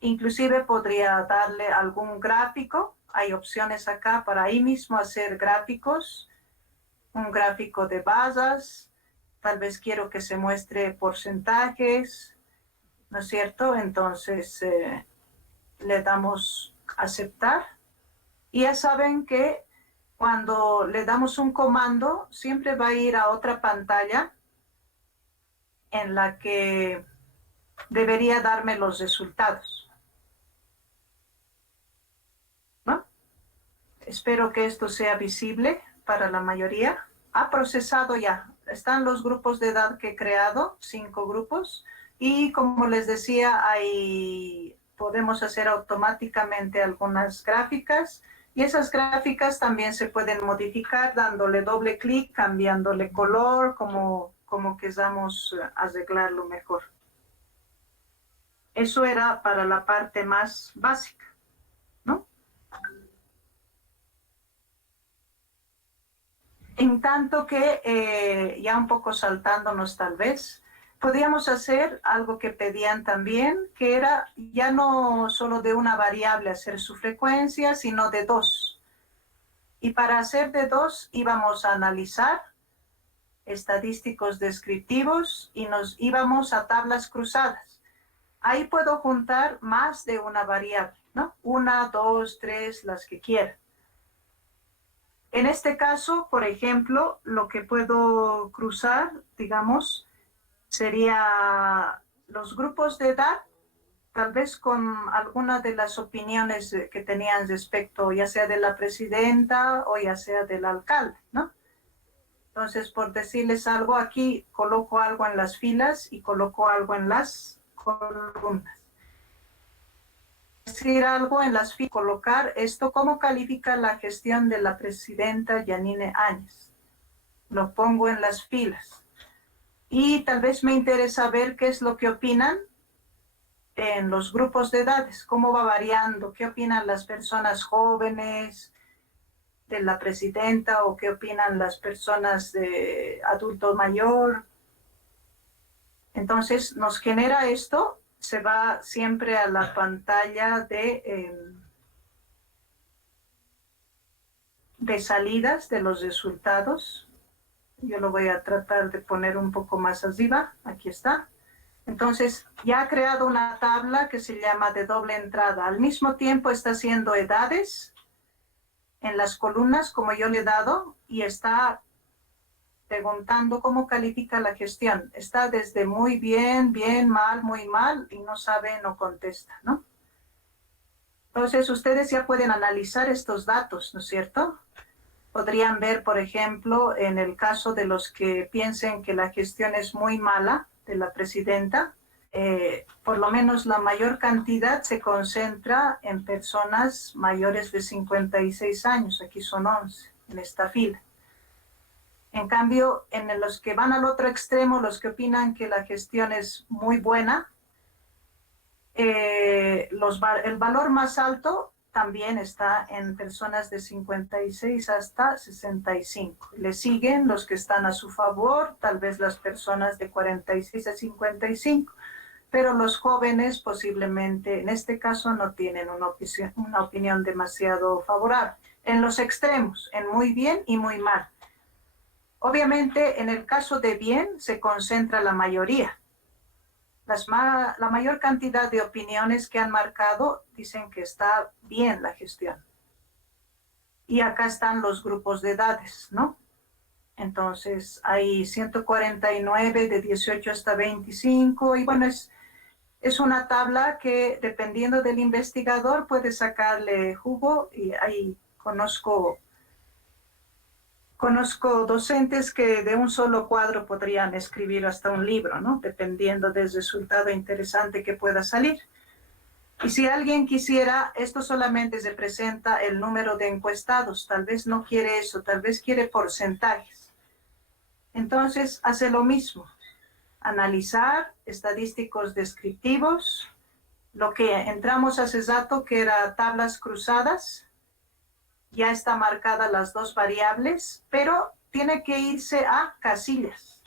Inclusive podría darle algún gráfico. Hay opciones acá para ahí mismo hacer gráficos. Un gráfico de bazas. Tal vez quiero que se muestre porcentajes, ¿no es cierto? Entonces le damos aceptar. Y ya saben que cuando le damos un comando, siempre va a ir a otra pantalla en la que debería darme los resultados. ¿No? Espero que esto sea visible para la mayoría. Ha procesado ya. Están los grupos de edad que he creado, 5 grupos. Y como les decía, podemos hacer automáticamente algunas gráficas. Y esas gráficas también se pueden modificar dándole doble clic, cambiándole color, como queramos arreglarlo mejor. Eso era para la parte más básica, ¿no? En tanto que, ya un poco saltándonos tal vez, Podríamos hacer algo que pedían también, que era ya no solo de una variable hacer su frecuencia, sino de dos. Y para hacer de dos íbamos a analizar estadísticos descriptivos y nos íbamos a tablas cruzadas. Ahí puedo juntar más de una variable, ¿no? 1, 2, 3, las que quiera. En este caso, por ejemplo, lo que puedo cruzar, digamos, sería los grupos de edad, tal vez con alguna de las opiniones que tenían respecto, ya sea de la presidenta o ya sea del alcalde, ¿no? Entonces, por decirles algo, aquí coloco algo en las filas y coloco algo en las columnas. Decir algo en las filas, colocar esto, ¿cómo califica la gestión de la presidenta Yanine Áñez? Lo pongo en las filas. Y tal vez me interesa ver qué es lo que opinan en los grupos de edades, cómo va variando, qué opinan las personas jóvenes de la presidenta o qué opinan las personas de adulto mayor. Entonces nos genera esto, se va siempre a la pantalla de salidas de los resultados. Yo lo voy a tratar de poner un poco más arriba, aquí está. Entonces, ya ha creado una tabla que se llama de doble entrada. Al mismo tiempo está haciendo edades en las columnas, como yo le he dado, y está preguntando cómo califica la gestión. Está desde muy bien, bien, mal, muy mal, y no sabe, no contesta, ¿no? Entonces, ustedes ya pueden analizar estos datos, ¿no es cierto? Podrían ver, por ejemplo, en el caso de los que piensen que la gestión es muy mala de la presidenta, por lo menos la mayor cantidad se concentra en personas mayores de 56 años, aquí son 11 en esta fila. En cambio, en los que van al otro extremo, los que opinan que la gestión es muy buena, el valor más alto también está en personas de 56 hasta 65. Le siguen los que están a su favor, tal vez las personas de 46 a 55, pero los jóvenes posiblemente en este caso no tienen una opinión demasiado favorable. En los extremos, en muy bien y muy mal. Obviamente en el caso de bien se concentra la mayoría. La mayor cantidad de opiniones que han marcado dicen que está bien la gestión. Y acá están los grupos de edades, ¿no? Entonces hay 149 de 18 hasta 25 y bueno, es una tabla que dependiendo del investigador puede sacarle jugo y ahí conozco docentes que de un solo cuadro podrían escribir hasta un libro, ¿no? Dependiendo del resultado interesante que pueda salir. Y si alguien quisiera, esto solamente representa el número de encuestados, tal vez no quiere eso, tal vez quiere porcentajes. Entonces hace lo mismo, analizar estadísticos descriptivos, lo que entramos hace rato que era tablas cruzadas, ya está marcadas las dos variables, pero tiene que irse a casillas.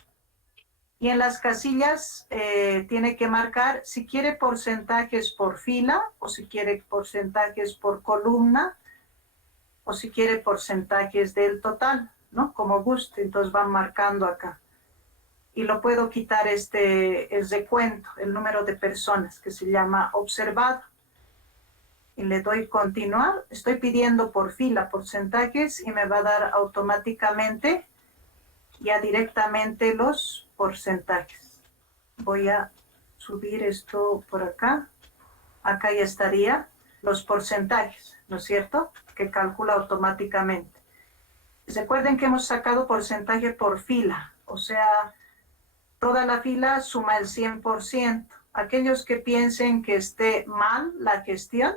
Y en las casillas tiene que marcar si quiere porcentajes por fila, o si quiere porcentajes por columna, o si quiere porcentajes del total, ¿no? Como guste, entonces van marcando acá. Y lo puedo quitar el recuento, el número de personas, que se llama observado. Y le doy continuar, estoy pidiendo por fila porcentajes y me va a dar automáticamente ya directamente los porcentajes. Voy a subir esto por acá, acá ya estaría los porcentajes, ¿no es cierto? Que calcula automáticamente. Recuerden que hemos sacado porcentaje por fila, o sea, toda la fila suma el 100%. Aquellos que piensen que esté mal la gestión,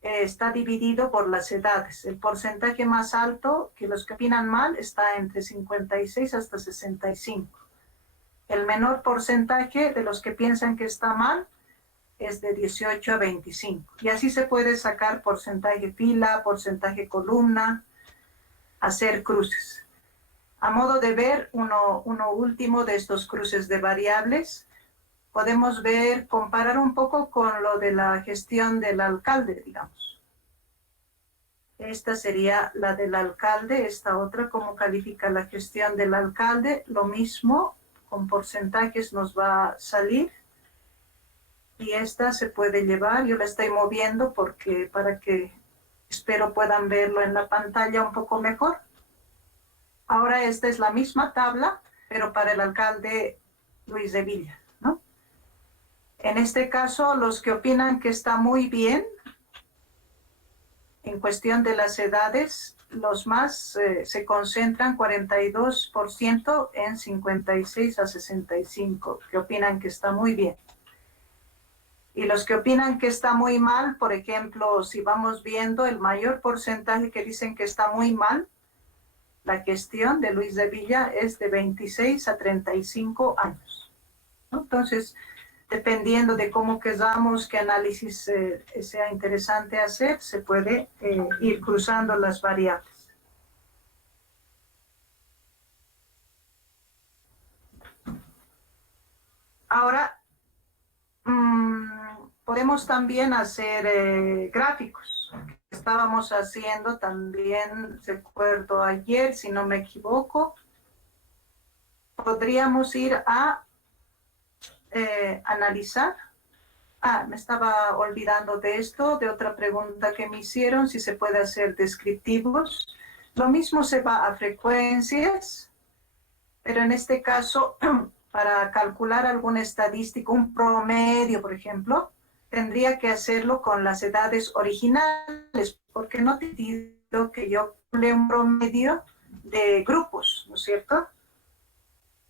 está dividido por las edades. El porcentaje más alto que los que opinan mal está entre 56 hasta 65. El menor porcentaje de los que piensan que está mal es de 18 a 25. Y así se puede sacar porcentaje fila, porcentaje columna, hacer cruces. A modo de ver, uno último de estos cruces de variables, podemos ver, comparar un poco con lo de la gestión del alcalde, digamos. Esta sería la del alcalde, esta otra, cómo califica la gestión del alcalde, lo mismo, con porcentajes nos va a salir. Y esta se puede llevar, yo la estoy moviendo porque para que espero puedan verlo en la pantalla un poco mejor. Ahora esta es la misma tabla, pero para el alcalde Luis de Villa, ¿no? En este caso, los que opinan que está muy bien, en cuestión de las edades, los más se concentran 42% en 56 a 65, que opinan que está muy bien. Y los que opinan que está muy mal, por ejemplo, si vamos viendo el mayor porcentaje que dicen que está muy mal, la gestión de Luis de Villa es de 26 a 35 años, ¿no? Entonces, dependiendo de cómo queramos, qué análisis sea interesante hacer, se puede ir cruzando las variables. Ahora, podemos también hacer gráficos. Estábamos haciendo también, recuerdo ayer, si no me equivoco, podríamos ir a analizar. Me estaba olvidando de esto, de otra pregunta que me hicieron, si se puede hacer descriptivos. Lo mismo se va a frecuencias, pero en este caso, para calcular algún estadístico, un promedio, por ejemplo, tendría que hacerlo con las edades originales, porque no te pido que yo calcule un promedio de grupos, ¿no es cierto?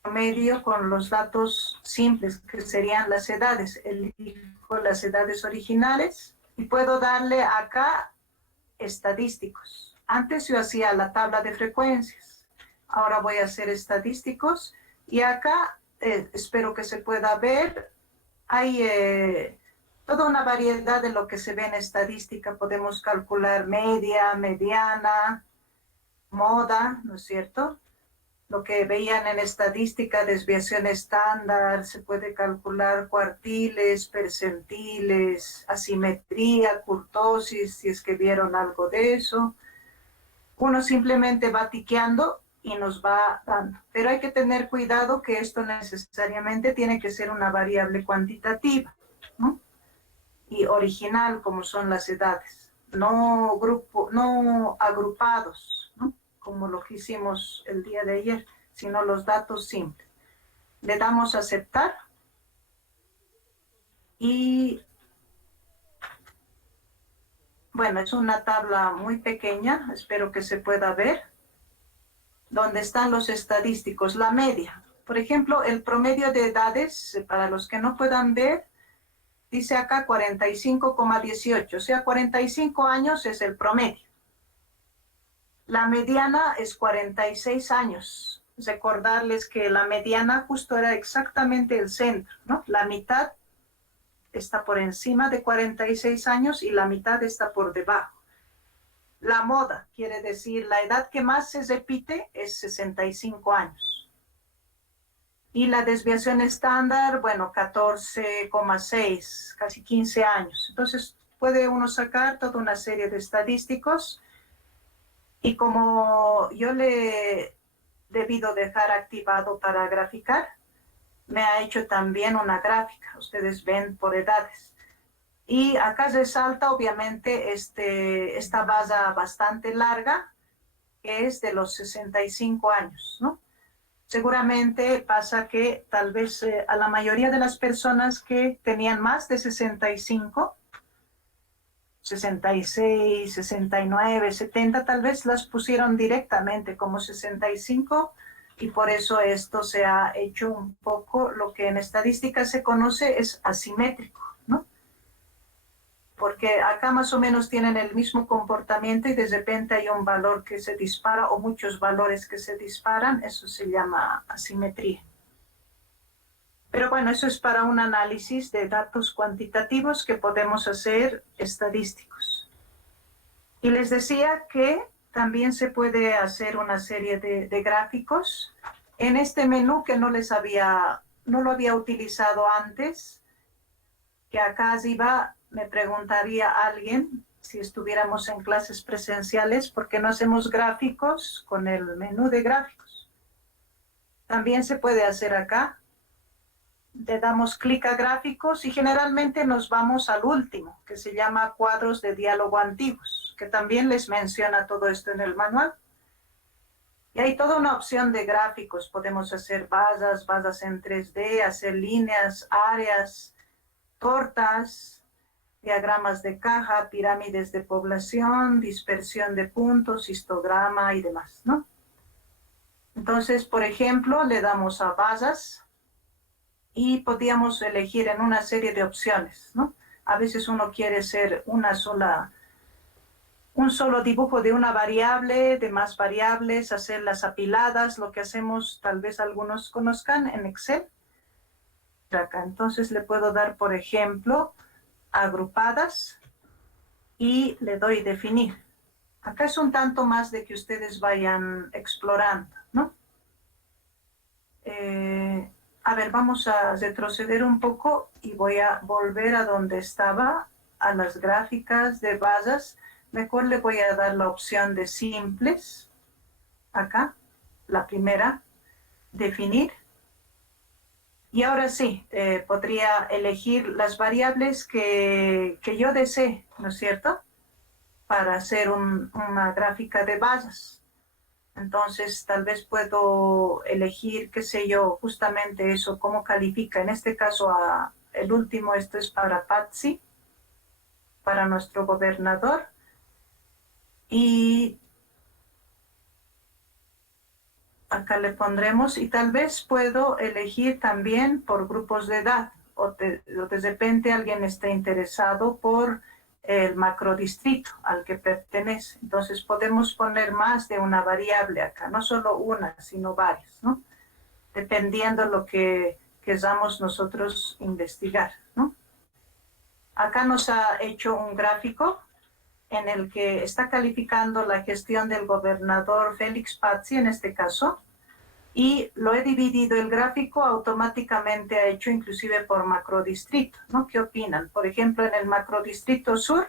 Promedio con los datos simples, que serían las edades. Elijo las edades originales y puedo darle acá estadísticos. Antes yo hacía la tabla de frecuencias, ahora voy a hacer estadísticos y acá espero que se pueda ver, hay toda una variedad de lo que se ve en estadística. Podemos calcular media, mediana, moda, ¿no es cierto? Lo que veían en estadística, desviación estándar, se puede calcular cuartiles, percentiles, asimetría, kurtosis, si es que vieron algo de eso. Uno simplemente va tiqueando y nos va dando. Pero hay que tener cuidado que esto necesariamente tiene que ser una variable cuantitativa, ¿no? Y original, como son las edades, no agrupados, ¿no? Como lo que hicimos el día de ayer, sino los datos simples. Le damos a aceptar y bueno, es una tabla muy pequeña, espero que se pueda ver, donde están los estadísticos, la media. Por ejemplo, el promedio de edades, para los que no puedan ver, dice acá 45,18, o sea, 45 años es el promedio. La mediana es 46 años. Recordarles que la mediana justo era exactamente el centro, ¿no? La mitad está por encima de 46 años y la mitad está por debajo. La moda, quiere decir, la edad que más se repite es 65 años. Y la desviación estándar, bueno, 14,6, casi 15 años. Entonces, puede uno sacar toda una serie de estadísticos. Y como yo le he debido dejar activado para graficar, me ha hecho también una gráfica. Ustedes ven por edades. Y acá resalta, obviamente, esta barra bastante larga, que es de los 65 años, ¿no? Seguramente pasa que tal vez a la mayoría de las personas que tenían más de 65, 66, 69, 70, tal vez las pusieron directamente como 65 y por eso esto se ha hecho un poco lo que en estadística se conoce es asimétrico, ¿no? Porque acá más o menos tienen el mismo comportamiento y de repente hay un valor que se dispara o muchos valores que se disparan, eso se llama asimetría. Pero bueno, eso es para un análisis de datos cuantitativos que podemos hacer estadísticos. Y les decía que también se puede hacer una serie de gráficos. En este menú que no lo había utilizado antes, que acá arriba me preguntaría alguien, si estuviéramos en clases presenciales, ¿por qué no hacemos gráficos con el menú de gráficos? También se puede hacer acá. Le damos clic a gráficos y generalmente nos vamos al último, que se llama cuadros de diálogo antiguos, que también les menciona todo esto en el manual. Y hay toda una opción de gráficos. Podemos hacer basas en 3D, hacer líneas, áreas, tortas, diagramas de caja, pirámides de población, dispersión de puntos, histograma y demás, ¿no? Entonces, por ejemplo, le damos a basas y podríamos elegir en una serie de opciones, ¿no? A veces uno quiere hacer un solo dibujo de una variable, de más variables, hacerlas apiladas, lo que hacemos, tal vez algunos conozcan en Excel. Acá, entonces le puedo dar, por ejemplo, agrupadas y le doy definir. Acá es un tanto más de que ustedes vayan explorando, ¿no? A ver, vamos a retroceder un poco y voy a volver a donde estaba, a las gráficas de basas. Mejor le voy a dar la opción de simples. Acá, la primera, definir. Y ahora sí, podría elegir las variables que yo desee, ¿no es cierto? Para hacer una gráfica de basas. Entonces, tal vez puedo elegir, qué sé yo, justamente eso, cómo califica. En este caso, el último, esto es para Patsy, para nuestro gobernador. Y acá le pondremos, y tal vez puedo elegir también por grupos de edad, o de repente alguien esté interesado por el macrodistrito al que pertenece. Entonces podemos poner más de una variable acá, no solo una, sino varias, ¿no? Dependiendo lo que queramos nosotros investigar, ¿no? Acá nos ha hecho un gráfico en el que está calificando la gestión del gobernador Félix Pazzi, en este caso, y lo he dividido el gráfico, automáticamente ha hecho inclusive por macrodistrito, ¿no? ¿Qué opinan? Por ejemplo, en el macrodistrito sur,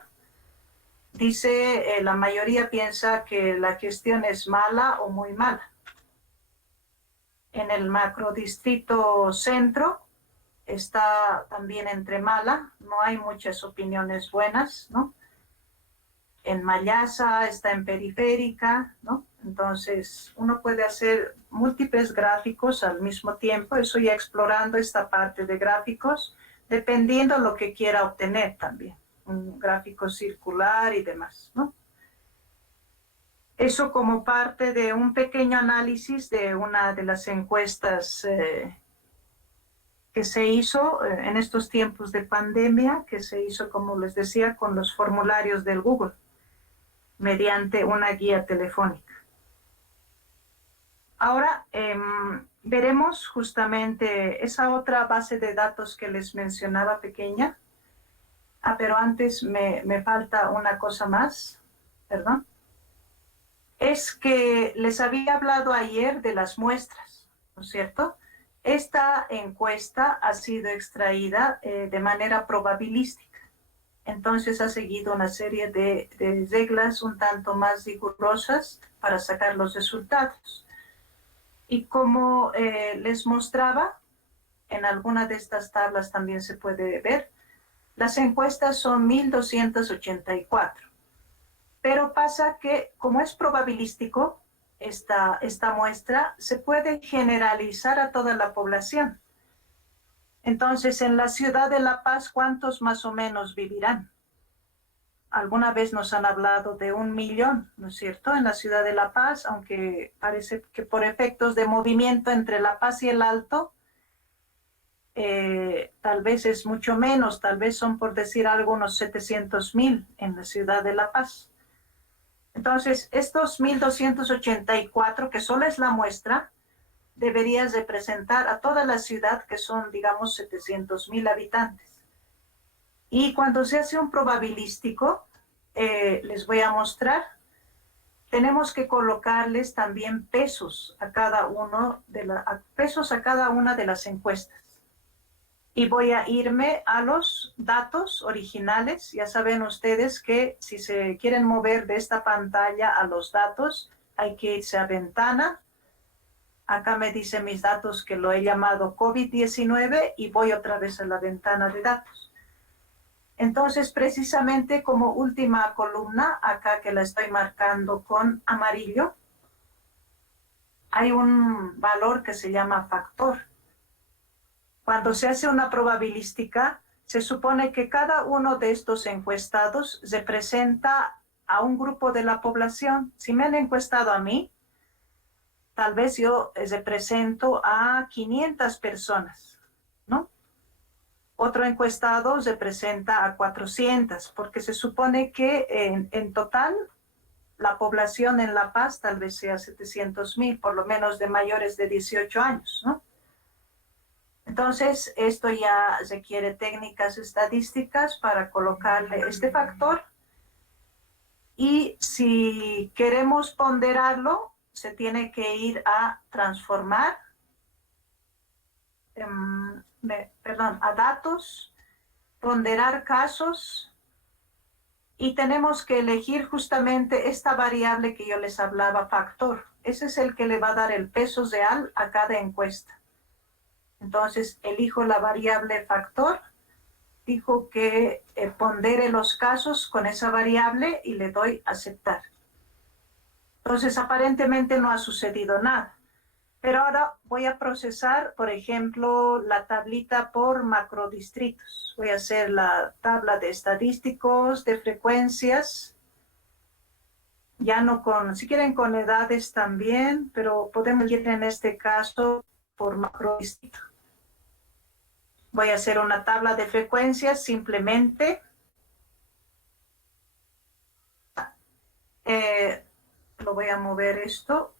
dice, la mayoría piensa que la gestión es mala o muy mala. En el macrodistrito centro, está también entre mala, no hay muchas opiniones buenas, ¿no? En Mayasa está en periférica, ¿no? Entonces, uno puede hacer múltiples gráficos al mismo tiempo, eso ya explorando esta parte de gráficos, dependiendo lo que quiera obtener también, un gráfico circular y demás, ¿no? Eso como parte de un pequeño análisis de una de las encuestas que se hizo en estos tiempos de pandemia, que se hizo, como les decía, con los formularios del Google, mediante una guía telefónica. Ahora veremos justamente esa otra base de datos que les mencionaba pequeña. Pero antes me falta una cosa más, perdón. Es que les había hablado ayer de las muestras, ¿no es cierto? Esta encuesta ha sido extraída de manera probabilística. Entonces ha seguido una serie de reglas un tanto más rigurosas para sacar los resultados. Y como les mostraba, en alguna de estas tablas también se puede ver, las encuestas son 1284. Pero pasa que, como es probabilístico, esta muestra se puede generalizar a toda la población. Entonces, en la ciudad de La Paz, ¿cuántos más o menos vivirán? Alguna vez nos han hablado de 1 millón, ¿no es cierto?, en la ciudad de La Paz, aunque parece que por efectos de movimiento entre La Paz y el Alto, tal vez es mucho menos, tal vez son, por decir algo, unos 700,000 en la ciudad de La Paz. Entonces, estos 1284, que solo es la muestra, debería representar a toda la ciudad, que son, digamos, 700,000 habitantes. Y cuando se hace un probabilístico, les voy a mostrar tenemos que colocarles también pesos a cada una de las encuestas. Y voy a irme a los datos originales. Ya saben ustedes que si se quieren mover de esta pantalla a los datos, hay que irse a ventana. Acá me dice mis datos que lo he llamado COVID-19 y voy otra vez a la ventana de datos. Entonces, precisamente como última columna, acá que la estoy marcando con amarillo, hay un valor que se llama factor. Cuando se hace una probabilística, se supone que cada uno de estos encuestados representa a un grupo de la población. Si me han encuestado a mí, tal vez yo represento a 500 personas, ¿no? Otro encuestado representa a 400, porque se supone que en total la población en La Paz tal vez sea 700,000, por lo menos de mayores de 18 años, ¿no? Entonces, esto ya requiere técnicas estadísticas para colocarle este factor. Y si queremos ponderarlo, se tiene que ir a transformar, a datos, ponderar casos, y tenemos que elegir justamente esta variable que yo les hablaba, factor. Ese es el que le va a dar el peso real a cada encuesta. Entonces, elijo la variable factor, dijo que pondere los casos con esa variable y le doy aceptar. Entonces, aparentemente no ha sucedido nada. Pero ahora voy a procesar, por ejemplo, la tablita por macrodistritos. Voy a hacer la tabla de estadísticos, de frecuencias. Ya no con, si quieren con edades también, pero podemos ir en este caso por macrodistrito. Voy a hacer una tabla de frecuencias simplemente. Lo voy a mover esto,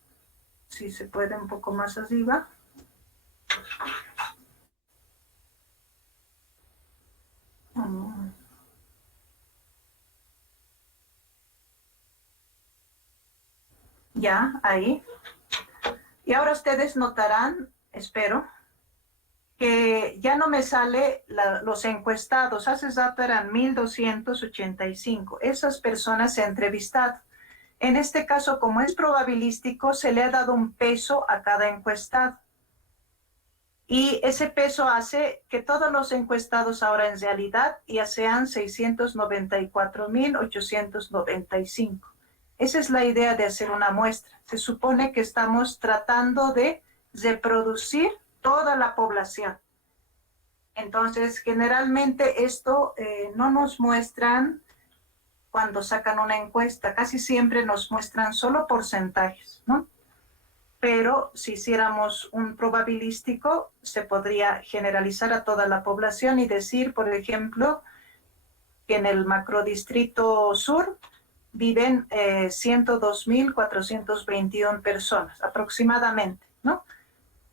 si se puede un poco más arriba. Ya, ahí. Y ahora ustedes notarán, espero, que ya no me sale los encuestados. Hace rato eran 1,285. Esas personas se han entrevistado. En este caso, como es probabilístico, se le ha dado un peso a cada encuestado. Y ese peso hace que todos los encuestados ahora en realidad ya sean 694,895. Esa es la idea de hacer una muestra. Se supone que estamos tratando de reproducir toda la población. Entonces, generalmente esto no nos muestran cuando sacan una encuesta, casi siempre nos muestran solo porcentajes, ¿no? Pero si hiciéramos un probabilístico, se podría generalizar a toda la población y decir, por ejemplo, que en el macrodistrito sur viven 102,421 personas aproximadamente, ¿no?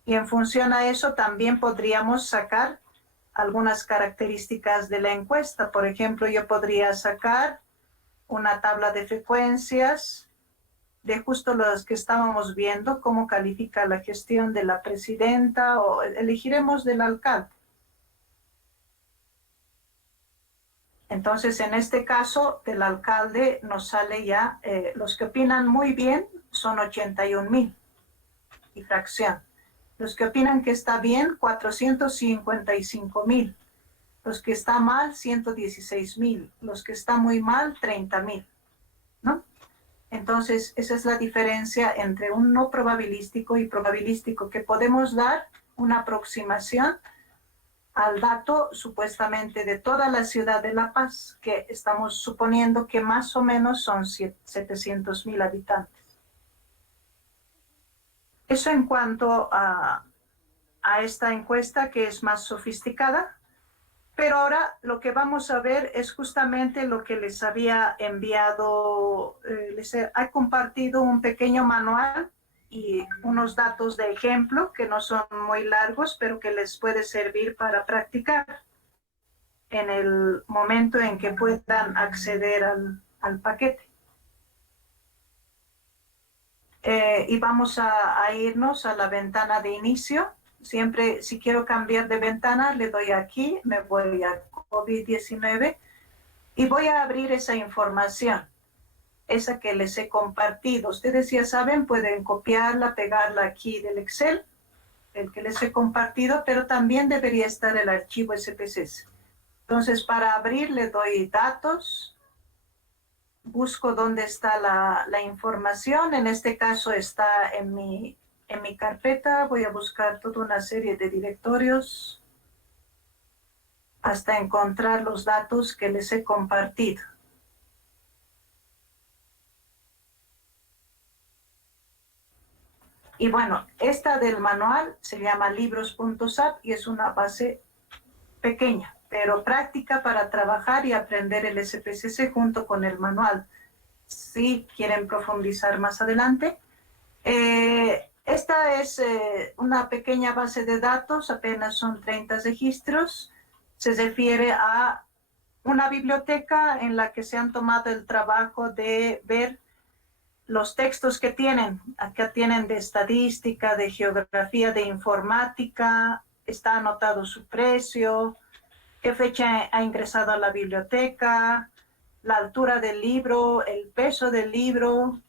Y en función a eso también podríamos sacar algunas características de la encuesta. Por ejemplo, yo podría sacar una tabla de frecuencias de justo los que estábamos viendo, cómo califica la gestión de la presidenta, o elegiremos del alcalde. Entonces, en este caso, del alcalde nos sale ya, los que opinan muy bien son 81,000 y fracción. Los que opinan que está bien, 455,000. Los que está mal, 116,000. Los que está muy mal, 30,000, ¿no? Entonces, esa es la diferencia entre un no probabilístico y probabilístico, que podemos dar una aproximación al dato supuestamente de toda la ciudad de La Paz, que estamos suponiendo que más o menos son 700,000 habitantes. Eso en cuanto a esta encuesta, que es más sofisticada. Pero ahora lo que vamos a ver es justamente lo que les había enviado, les he compartido un pequeño manual y unos datos de ejemplo que no son muy largos, pero que les puede servir para practicar en el momento en que puedan acceder al paquete. y vamos a irnos a la ventana de inicio. Siempre, si quiero cambiar de ventana, le doy aquí, me voy a COVID-19 y voy a abrir esa información, esa que les he compartido. Ustedes ya saben, pueden copiarla, pegarla aquí del Excel, el que les he compartido, pero también debería estar el archivo SPSS. Entonces, para abrir, le doy datos, busco dónde está la información. En este caso está en mi carpeta. Voy a buscar toda una serie de directorios hasta encontrar los datos que les he compartido. Y bueno, esta del manual se llama libros.sap y es una base pequeña, pero práctica para trabajar y aprender el SPSS junto con el manual. Si quieren profundizar más adelante. Esta es una pequeña base de datos, apenas son 30 registros. Se refiere a una biblioteca en la que se han tomado el trabajo de ver los textos que tienen. Acá tienen de estadística, de geografía, de informática, está anotado su precio, qué fecha ha ingresado a la biblioteca, la altura del libro, el peso del libro,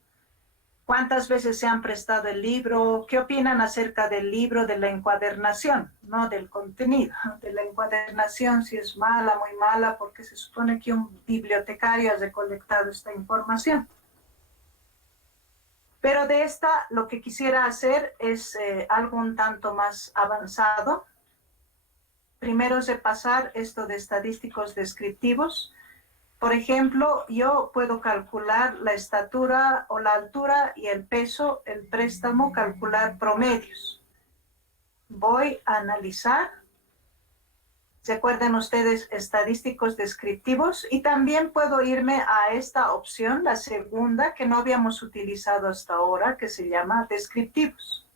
cuántas veces se han prestado el libro, qué opinan acerca del libro, de la encuadernación, no del contenido, de la encuadernación, si es mala, muy mala, porque se supone que un bibliotecario ha recolectado esta información. Pero de esta, lo que quisiera hacer es algo un tanto más avanzado. Primero es repasar esto de estadísticos descriptivos. Por ejemplo, yo puedo calcular la estatura o la altura y el peso, el préstamo, calcular promedios. Voy a analizar. Recuerden ustedes estadísticos descriptivos y también puedo irme a esta opción, la segunda, que no habíamos utilizado hasta ahora, que se llama descriptivos.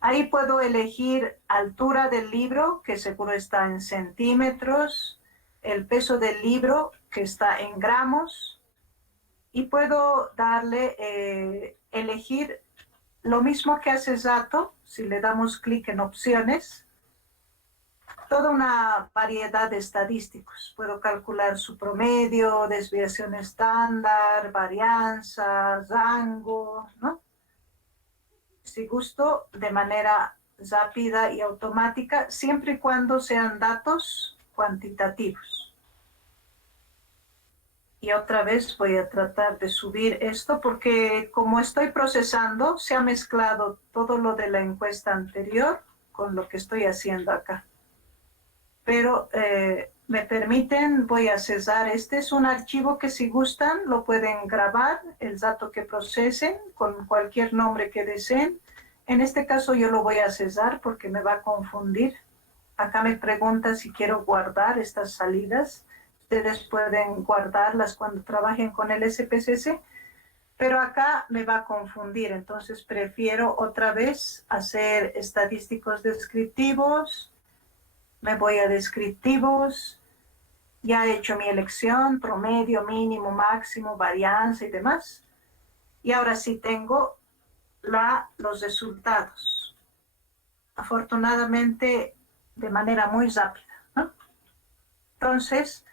Ahí puedo elegir altura del libro, que seguro está en centímetros, el peso del libro, que está en gramos, y puedo darle, elegir lo mismo que hace Zato, si le damos clic en opciones, toda una variedad de estadísticos. Puedo calcular su promedio, desviación estándar, varianza, rango, ¿no? Si gusto, de manera rápida y automática, siempre y cuando sean datos cuantitativos. Y otra vez voy a tratar de subir esto porque como estoy procesando, se ha mezclado todo lo de la encuesta anterior con lo que estoy haciendo acá. Pero me permiten, voy a cesar. Este es un archivo que si gustan lo pueden grabar, el dato que procesen con cualquier nombre que deseen. En este caso yo lo voy a cesar porque me va a confundir. Acá me pregunta si quiero guardar estas salidas. Ustedes pueden guardarlas cuando trabajen con el SPSS, pero acá me va a confundir. Entonces prefiero otra vez hacer estadísticos descriptivos. Me voy a descriptivos, ya he hecho mi elección, promedio, mínimo, máximo, varianza y demás. Y ahora sí tengo los resultados. Afortunadamente, de manera muy rápida, ¿no? Entonces,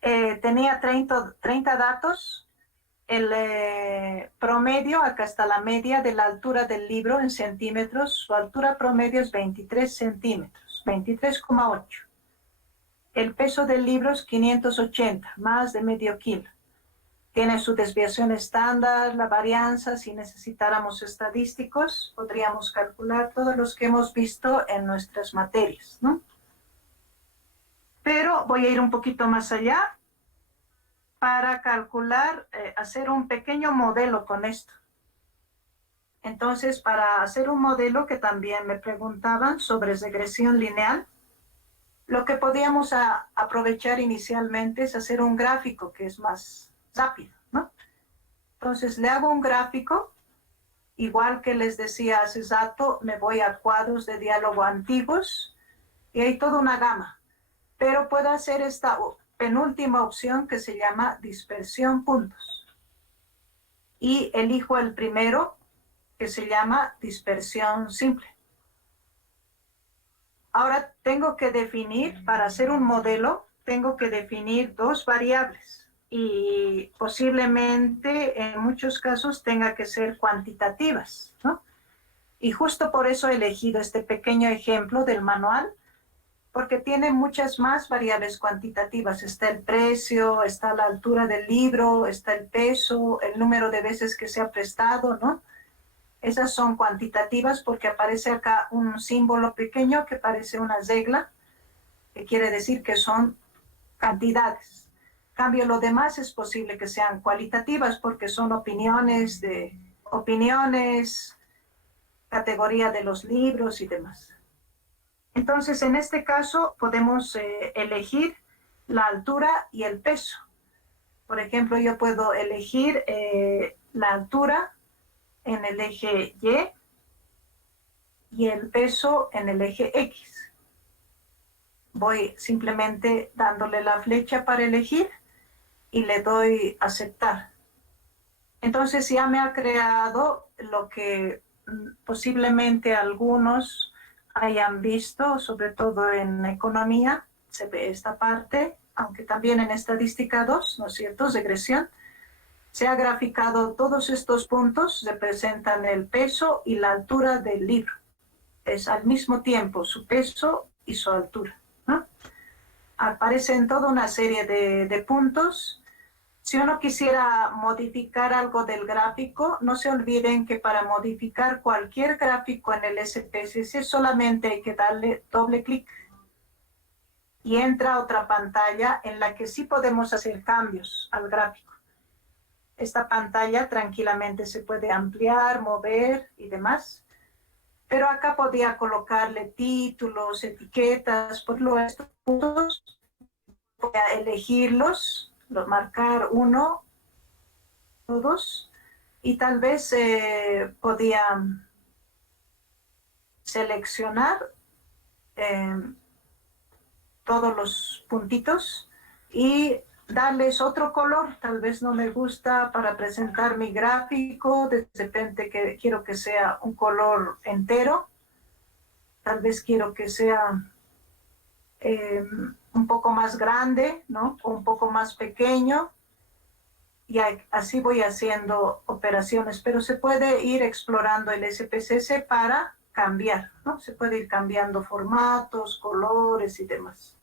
tenía 30 datos. El promedio, acá está la media de la altura del libro en centímetros. Su altura promedio es 23 centímetros, 23,8. El peso del libro es 580, más de medio kilo. Tiene su desviación estándar, la varianza. Si necesitáramos estadísticos, podríamos calcular todos los que hemos visto en nuestras materias, ¿no? Pero voy a ir un poquito más allá para calcular, hacer un pequeño modelo con esto. Entonces, para hacer un modelo que también me preguntaban sobre regresión lineal, lo que podíamos aprovechar inicialmente es hacer un gráfico que es más rápido, ¿no? Entonces, le hago un gráfico, igual que les decía hace rato, me voy a cuadros de diálogo antiguos y hay toda una gama. Pero puedo hacer esta penúltima opción que se llama dispersión puntos. y elijo el primero, que se llama dispersión simple. Ahora tengo que definir, para hacer un modelo, tengo que definir dos variables y posiblemente en muchos casos tenga que ser cuantitativas, ¿no? Y justo por eso he elegido este pequeño ejemplo del manual, porque tiene muchas más variables cuantitativas. Está el precio, está la altura del libro, está el peso, el número de veces que se ha prestado, ¿no? Esas son cuantitativas porque aparece acá un símbolo pequeño que parece una regla, que quiere decir que son cantidades. En cambio, lo demás es posible que sean cualitativas porque son opiniones, categoría de los libros y demás. Entonces, en este caso, podemos elegir la altura y el peso. Por ejemplo, yo puedo elegir la altura en el eje Y el peso en el eje X. Voy simplemente dándole la flecha para elegir y le doy aceptar. Entonces ya me ha creado lo que posiblemente algunos hayan visto, sobre todo en economía, se ve esta parte, aunque también en estadística 2, ¿no es cierto?, regresión. Se ha graficado todos estos puntos, representan el peso y la altura del libro. Es al mismo tiempo su peso y su altura, ¿no? Aparecen toda una serie de puntos. Si uno quisiera modificar algo del gráfico, no se olviden que para modificar cualquier gráfico en el SPSS solamente hay que darle doble clic y entra otra pantalla en la que sí podemos hacer cambios al gráfico. Esta pantalla tranquilamente se puede ampliar, mover y demás, pero acá podía colocarle títulos, etiquetas, por lo estos puntos voy a elegirlos, marcar 1, 2, y tal vez podía seleccionar todos los puntitos y darles otro color. Tal vez no me gusta para presentar mi gráfico, de repente que quiero que sea un color entero, tal vez quiero que sea un poco más grande, ¿no?, o un poco más pequeño, y así voy haciendo operaciones, pero se puede ir explorando el SPSS para cambiar, ¿no? Se puede ir cambiando formatos, colores y demás.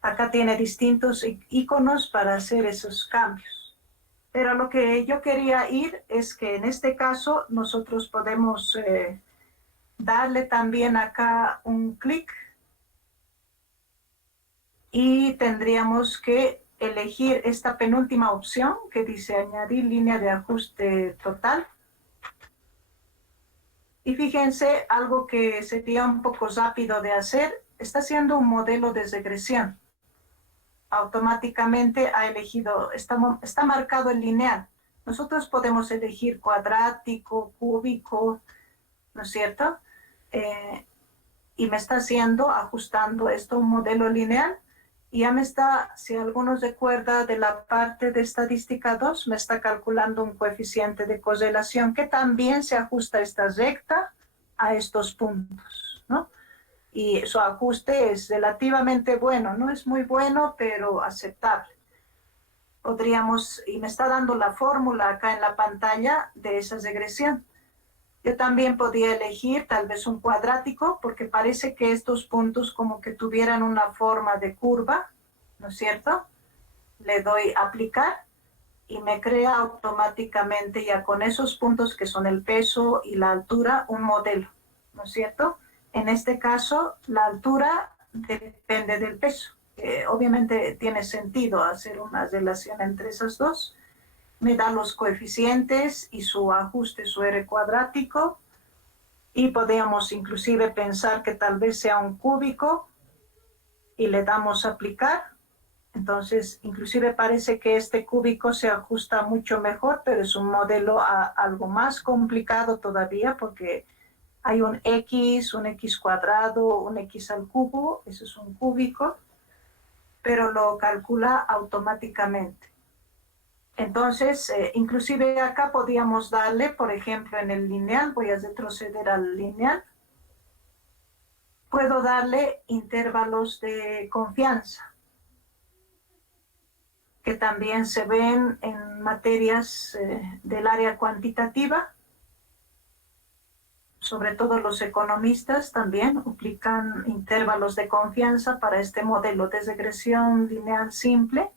Acá tiene distintos iconos para hacer esos cambios. Pero lo que yo quería ir es que en este caso nosotros podemos darle también acá un clic y tendríamos que elegir esta penúltima opción que dice añadir línea de ajuste total. Y fíjense, algo que sería un poco rápido de hacer, está haciendo un modelo de regresión. Automáticamente ha elegido, está marcado el lineal. Nosotros podemos elegir cuadrático, cúbico, ¿no es cierto? Y me está ajustando esto un modelo lineal. Y ya me está, si alguno recuerda de la parte de estadística 2, me está calculando un coeficiente de correlación que también se ajusta esta recta a estos puntos, ¿no? Y su ajuste es relativamente bueno, no es muy bueno, pero aceptable. Podríamos, y me está dando la fórmula acá en la pantalla de esa regresión. Yo también podía elegir tal vez un cuadrático, porque parece que estos puntos como que tuvieran una forma de curva, ¿no es cierto? Le doy aplicar y me crea automáticamente ya con esos puntos que son el peso y la altura un modelo, ¿no es cierto? En este caso, la altura depende del peso. Obviamente tiene sentido hacer una relación entre esas dos. Me da los coeficientes y su ajuste, su R cuadrático, y podríamos inclusive pensar que tal vez sea un cúbico y le damos aplicar. Entonces, inclusive parece que este cúbico se ajusta mucho mejor, pero es un modelo algo más complicado todavía porque hay un X cuadrado, un X al cubo, eso es un cúbico, pero lo calcula automáticamente. Entonces, inclusive acá podíamos darle, por ejemplo, en el lineal, voy a retroceder al lineal, puedo darle intervalos de confianza, que también se ven en materias del área cuantitativa. Sobre todo los economistas también aplican intervalos de confianza para este modelo de regresión lineal simple.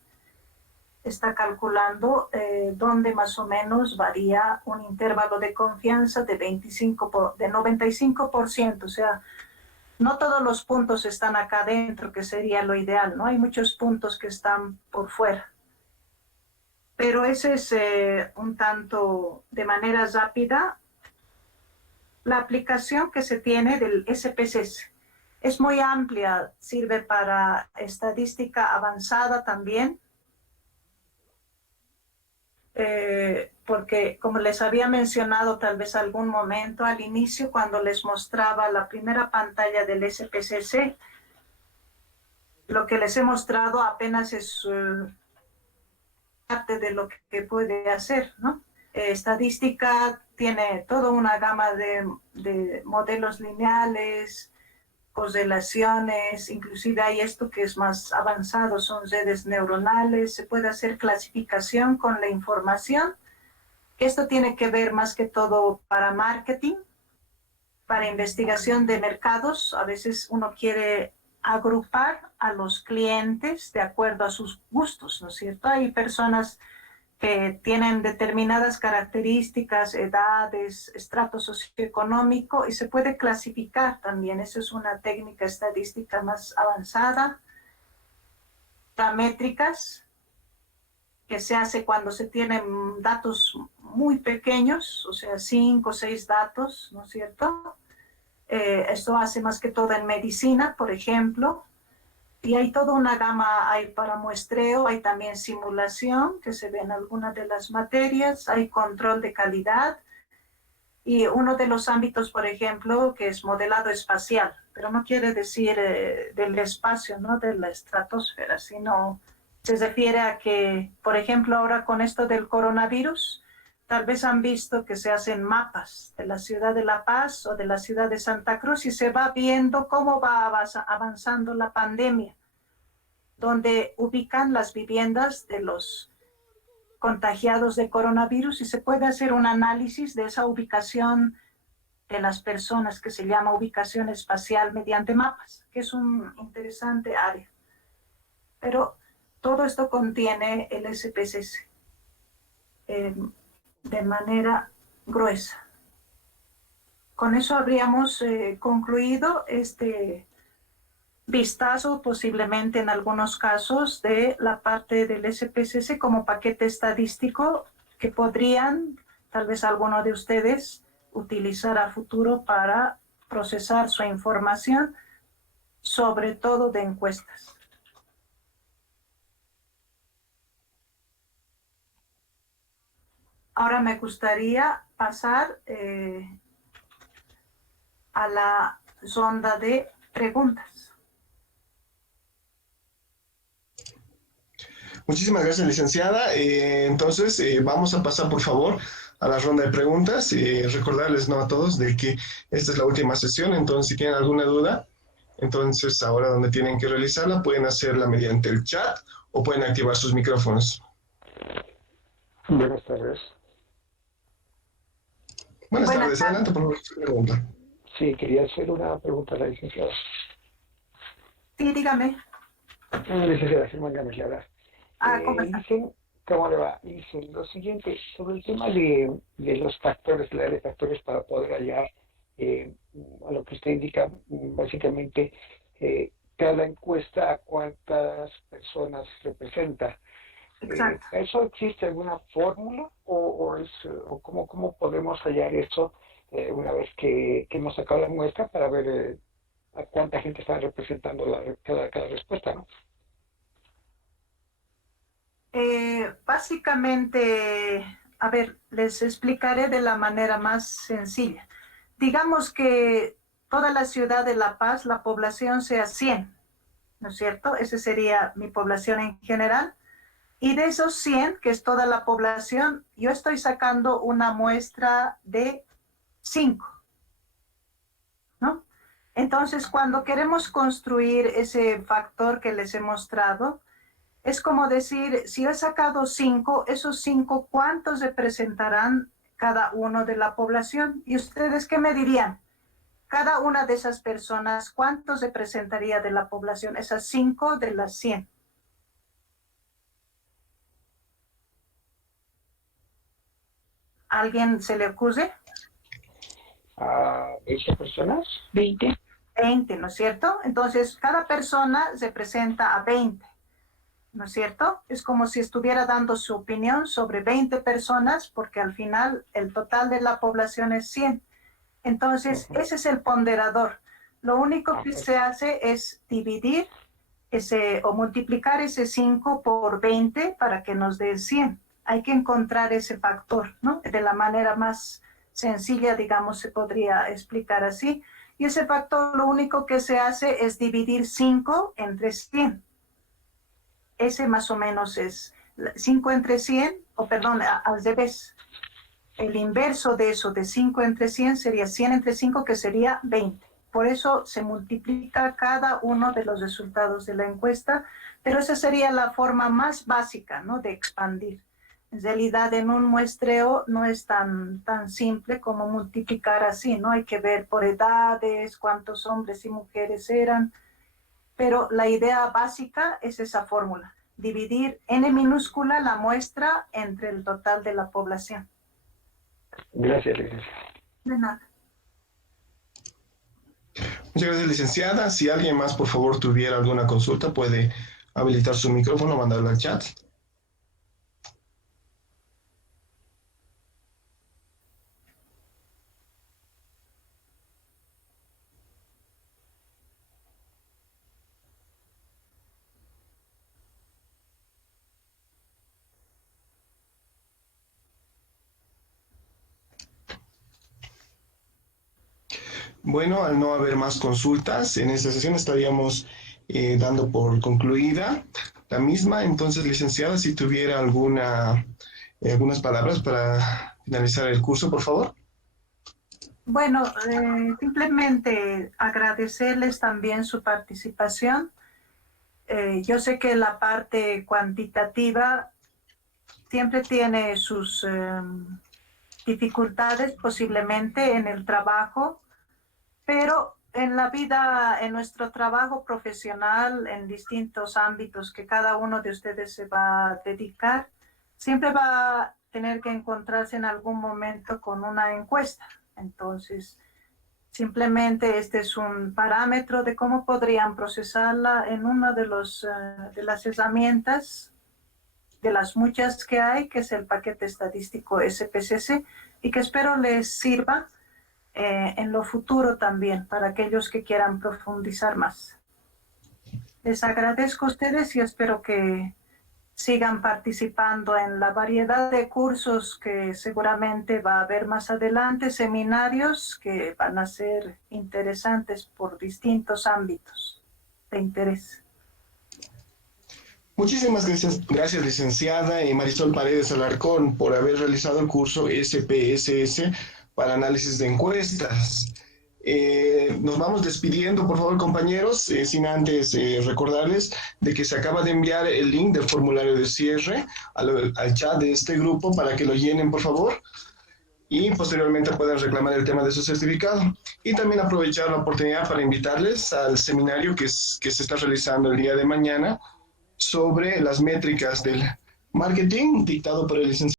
Está calculando dónde más o menos varía un intervalo de confianza de 95%, o sea, no todos los puntos están acá dentro, que sería lo ideal, ¿no? Hay muchos puntos que están por fuera. Pero ese es un tanto de manera rápida la aplicación que se tiene del SPSS. Es muy amplia, sirve para estadística avanzada también, porque como les había mencionado tal vez algún momento al inicio, cuando les mostraba la primera pantalla del SPSS, lo que les he mostrado apenas es parte de lo que puede hacer, ¿no? Estadística tiene toda una gama de modelos lineales, correlaciones, inclusive hay esto que es más avanzado, son redes neuronales, se puede hacer clasificación con la información. Esto tiene que ver más que todo para marketing, para investigación de mercados. A veces uno quiere agrupar a los clientes de acuerdo a sus gustos, ¿no es cierto? Hay personas que tienen determinadas características, edades, estrato socioeconómico, y se puede clasificar también. Eso es una técnica estadística más avanzada. Paramétricas, que se hace cuando se tienen datos muy pequeños, o sea, 5 o 6 datos, ¿no es cierto? Esto hace más que todo en medicina, por ejemplo. Y hay toda una gama, hay para muestreo, hay también simulación, que se ve en algunas de las materias, hay control de calidad, y uno de los ámbitos, por ejemplo, que es modelado espacial, pero no quiere decir del espacio, ¿no? De la estratosfera, sino se refiere a que, por ejemplo, ahora con esto del coronavirus, tal vez han visto que se hacen mapas de la ciudad de La Paz o de la ciudad de Santa Cruz y se va viendo cómo va avanzando la pandemia, donde ubican las viviendas de los contagiados de coronavirus y se puede hacer un análisis de esa ubicación de las personas, que se llama ubicación espacial mediante mapas, que es un interesante área. Pero todo esto contiene el SPSS de manera gruesa. Con eso habríamos concluido este vistazo, posiblemente en algunos casos, de la parte del SPSS como paquete estadístico que podrían, tal vez alguno de ustedes, utilizar a futuro para procesar su información, sobre todo de encuestas. Ahora me gustaría pasar a la ronda de preguntas. Muchísimas gracias, licenciada. Entonces, vamos a pasar, por favor, a la ronda de preguntas. Recordarles, ¿no?, a todos de que esta es la última sesión, entonces si tienen alguna duda, entonces ahora donde tienen que realizarla, pueden hacerla mediante el chat o pueden activar sus micrófonos. Buenas tardes. Buenas tardes, adelante por favor, su pregunta. Sí, quería hacer una pregunta a la licenciada. Sí, dígame. Licenciada Germán Gámez Lara. ¿Cómo está? ¿Cómo le va? Dicen lo siguiente, sobre el tema de los factores, la de factores para poder hallar a lo que usted indica, básicamente, cada encuesta a cuántas personas representa. Exacto. ¿Eso existe alguna fórmula o cómo podemos hallar eso una vez que hemos sacado la muestra para ver a cuánta gente está representando cada respuesta, ¿no? Básicamente, a ver, les explicaré de la manera más sencilla. Digamos que toda la ciudad de La Paz, la población sea 100, ¿no es cierto? Esa sería mi población en general. Y de esos 100, que es toda la población, yo estoy sacando una muestra de 5, ¿no? Entonces, cuando queremos construir ese factor que les he mostrado, es como decir, si he sacado 5, esos 5, ¿cuántos representarán cada uno de la población? ¿Y ustedes qué me dirían? Cada una de esas personas, ¿cuántos representaría de la población? Esas 5 de las 100. ¿Alguien se le ocurre? ¿A 20 personas? 20. 20, ¿no es cierto? Entonces, cada persona representa a 20, ¿no es cierto? Es como si estuviera dando su opinión sobre 20 personas, porque al final el total de la población es 100. Entonces, ese es el ponderador. Lo único que se hace es dividir o multiplicar ese 5 por 20 para que nos dé 100. Hay que encontrar ese factor, ¿no? De la manera más sencilla, digamos, se podría explicar así. Y ese factor lo único que se hace es dividir 5 entre 100. Ese más o menos es 5 entre 100, o perdón, al revés. El inverso de eso, de 5 entre 100, sería 100 entre 5, que sería 20. Por eso se multiplica cada uno de los resultados de la encuesta, pero esa sería la forma más básica, ¿no?, de expandir. En realidad, en un muestreo no es tan simple como multiplicar así, ¿no? Hay que ver por edades, cuántos hombres y mujeres eran, pero la idea básica es esa fórmula, dividir n minúscula la muestra entre el total de la población. Gracias, licenciada. De nada. Muchas gracias, licenciada. Si alguien más, por favor, tuviera alguna consulta, puede habilitar su micrófono, mandarlo al chat. Bueno, al no haber más consultas, en esta sesión estaríamos dando por concluida la misma. Entonces, licenciada, si tuviera algunas palabras para finalizar el curso, por favor. Bueno, simplemente agradecerles también su participación. Yo sé que la parte cuantitativa siempre tiene sus dificultades posiblemente en el trabajo, pero en la vida, en nuestro trabajo profesional, en distintos ámbitos que cada uno de ustedes se va a dedicar, siempre va a tener que encontrarse en algún momento con una encuesta. Entonces, simplemente este es un parámetro de cómo podrían procesarla en una de las herramientas, de las muchas que hay, que es el paquete estadístico SPSS, y que espero les sirva en lo futuro también, para aquellos que quieran profundizar más. Les agradezco a ustedes y espero que sigan participando en la variedad de cursos que seguramente va a haber más adelante, seminarios que van a ser interesantes por distintos ámbitos de interés. Muchísimas gracias, licenciada Marisol Paredes Alarcón, por haber realizado el curso SPSS para análisis de encuestas. Nos vamos despidiendo, por favor, compañeros, sin antes recordarles de que se acaba de enviar el link del formulario de cierre al chat de este grupo para que lo llenen, por favor, y posteriormente puedan reclamar el tema de su certificado. Y también aprovechar la oportunidad para invitarles al seminario que se está realizando el día de mañana sobre las métricas del marketing, dictado por el licenciado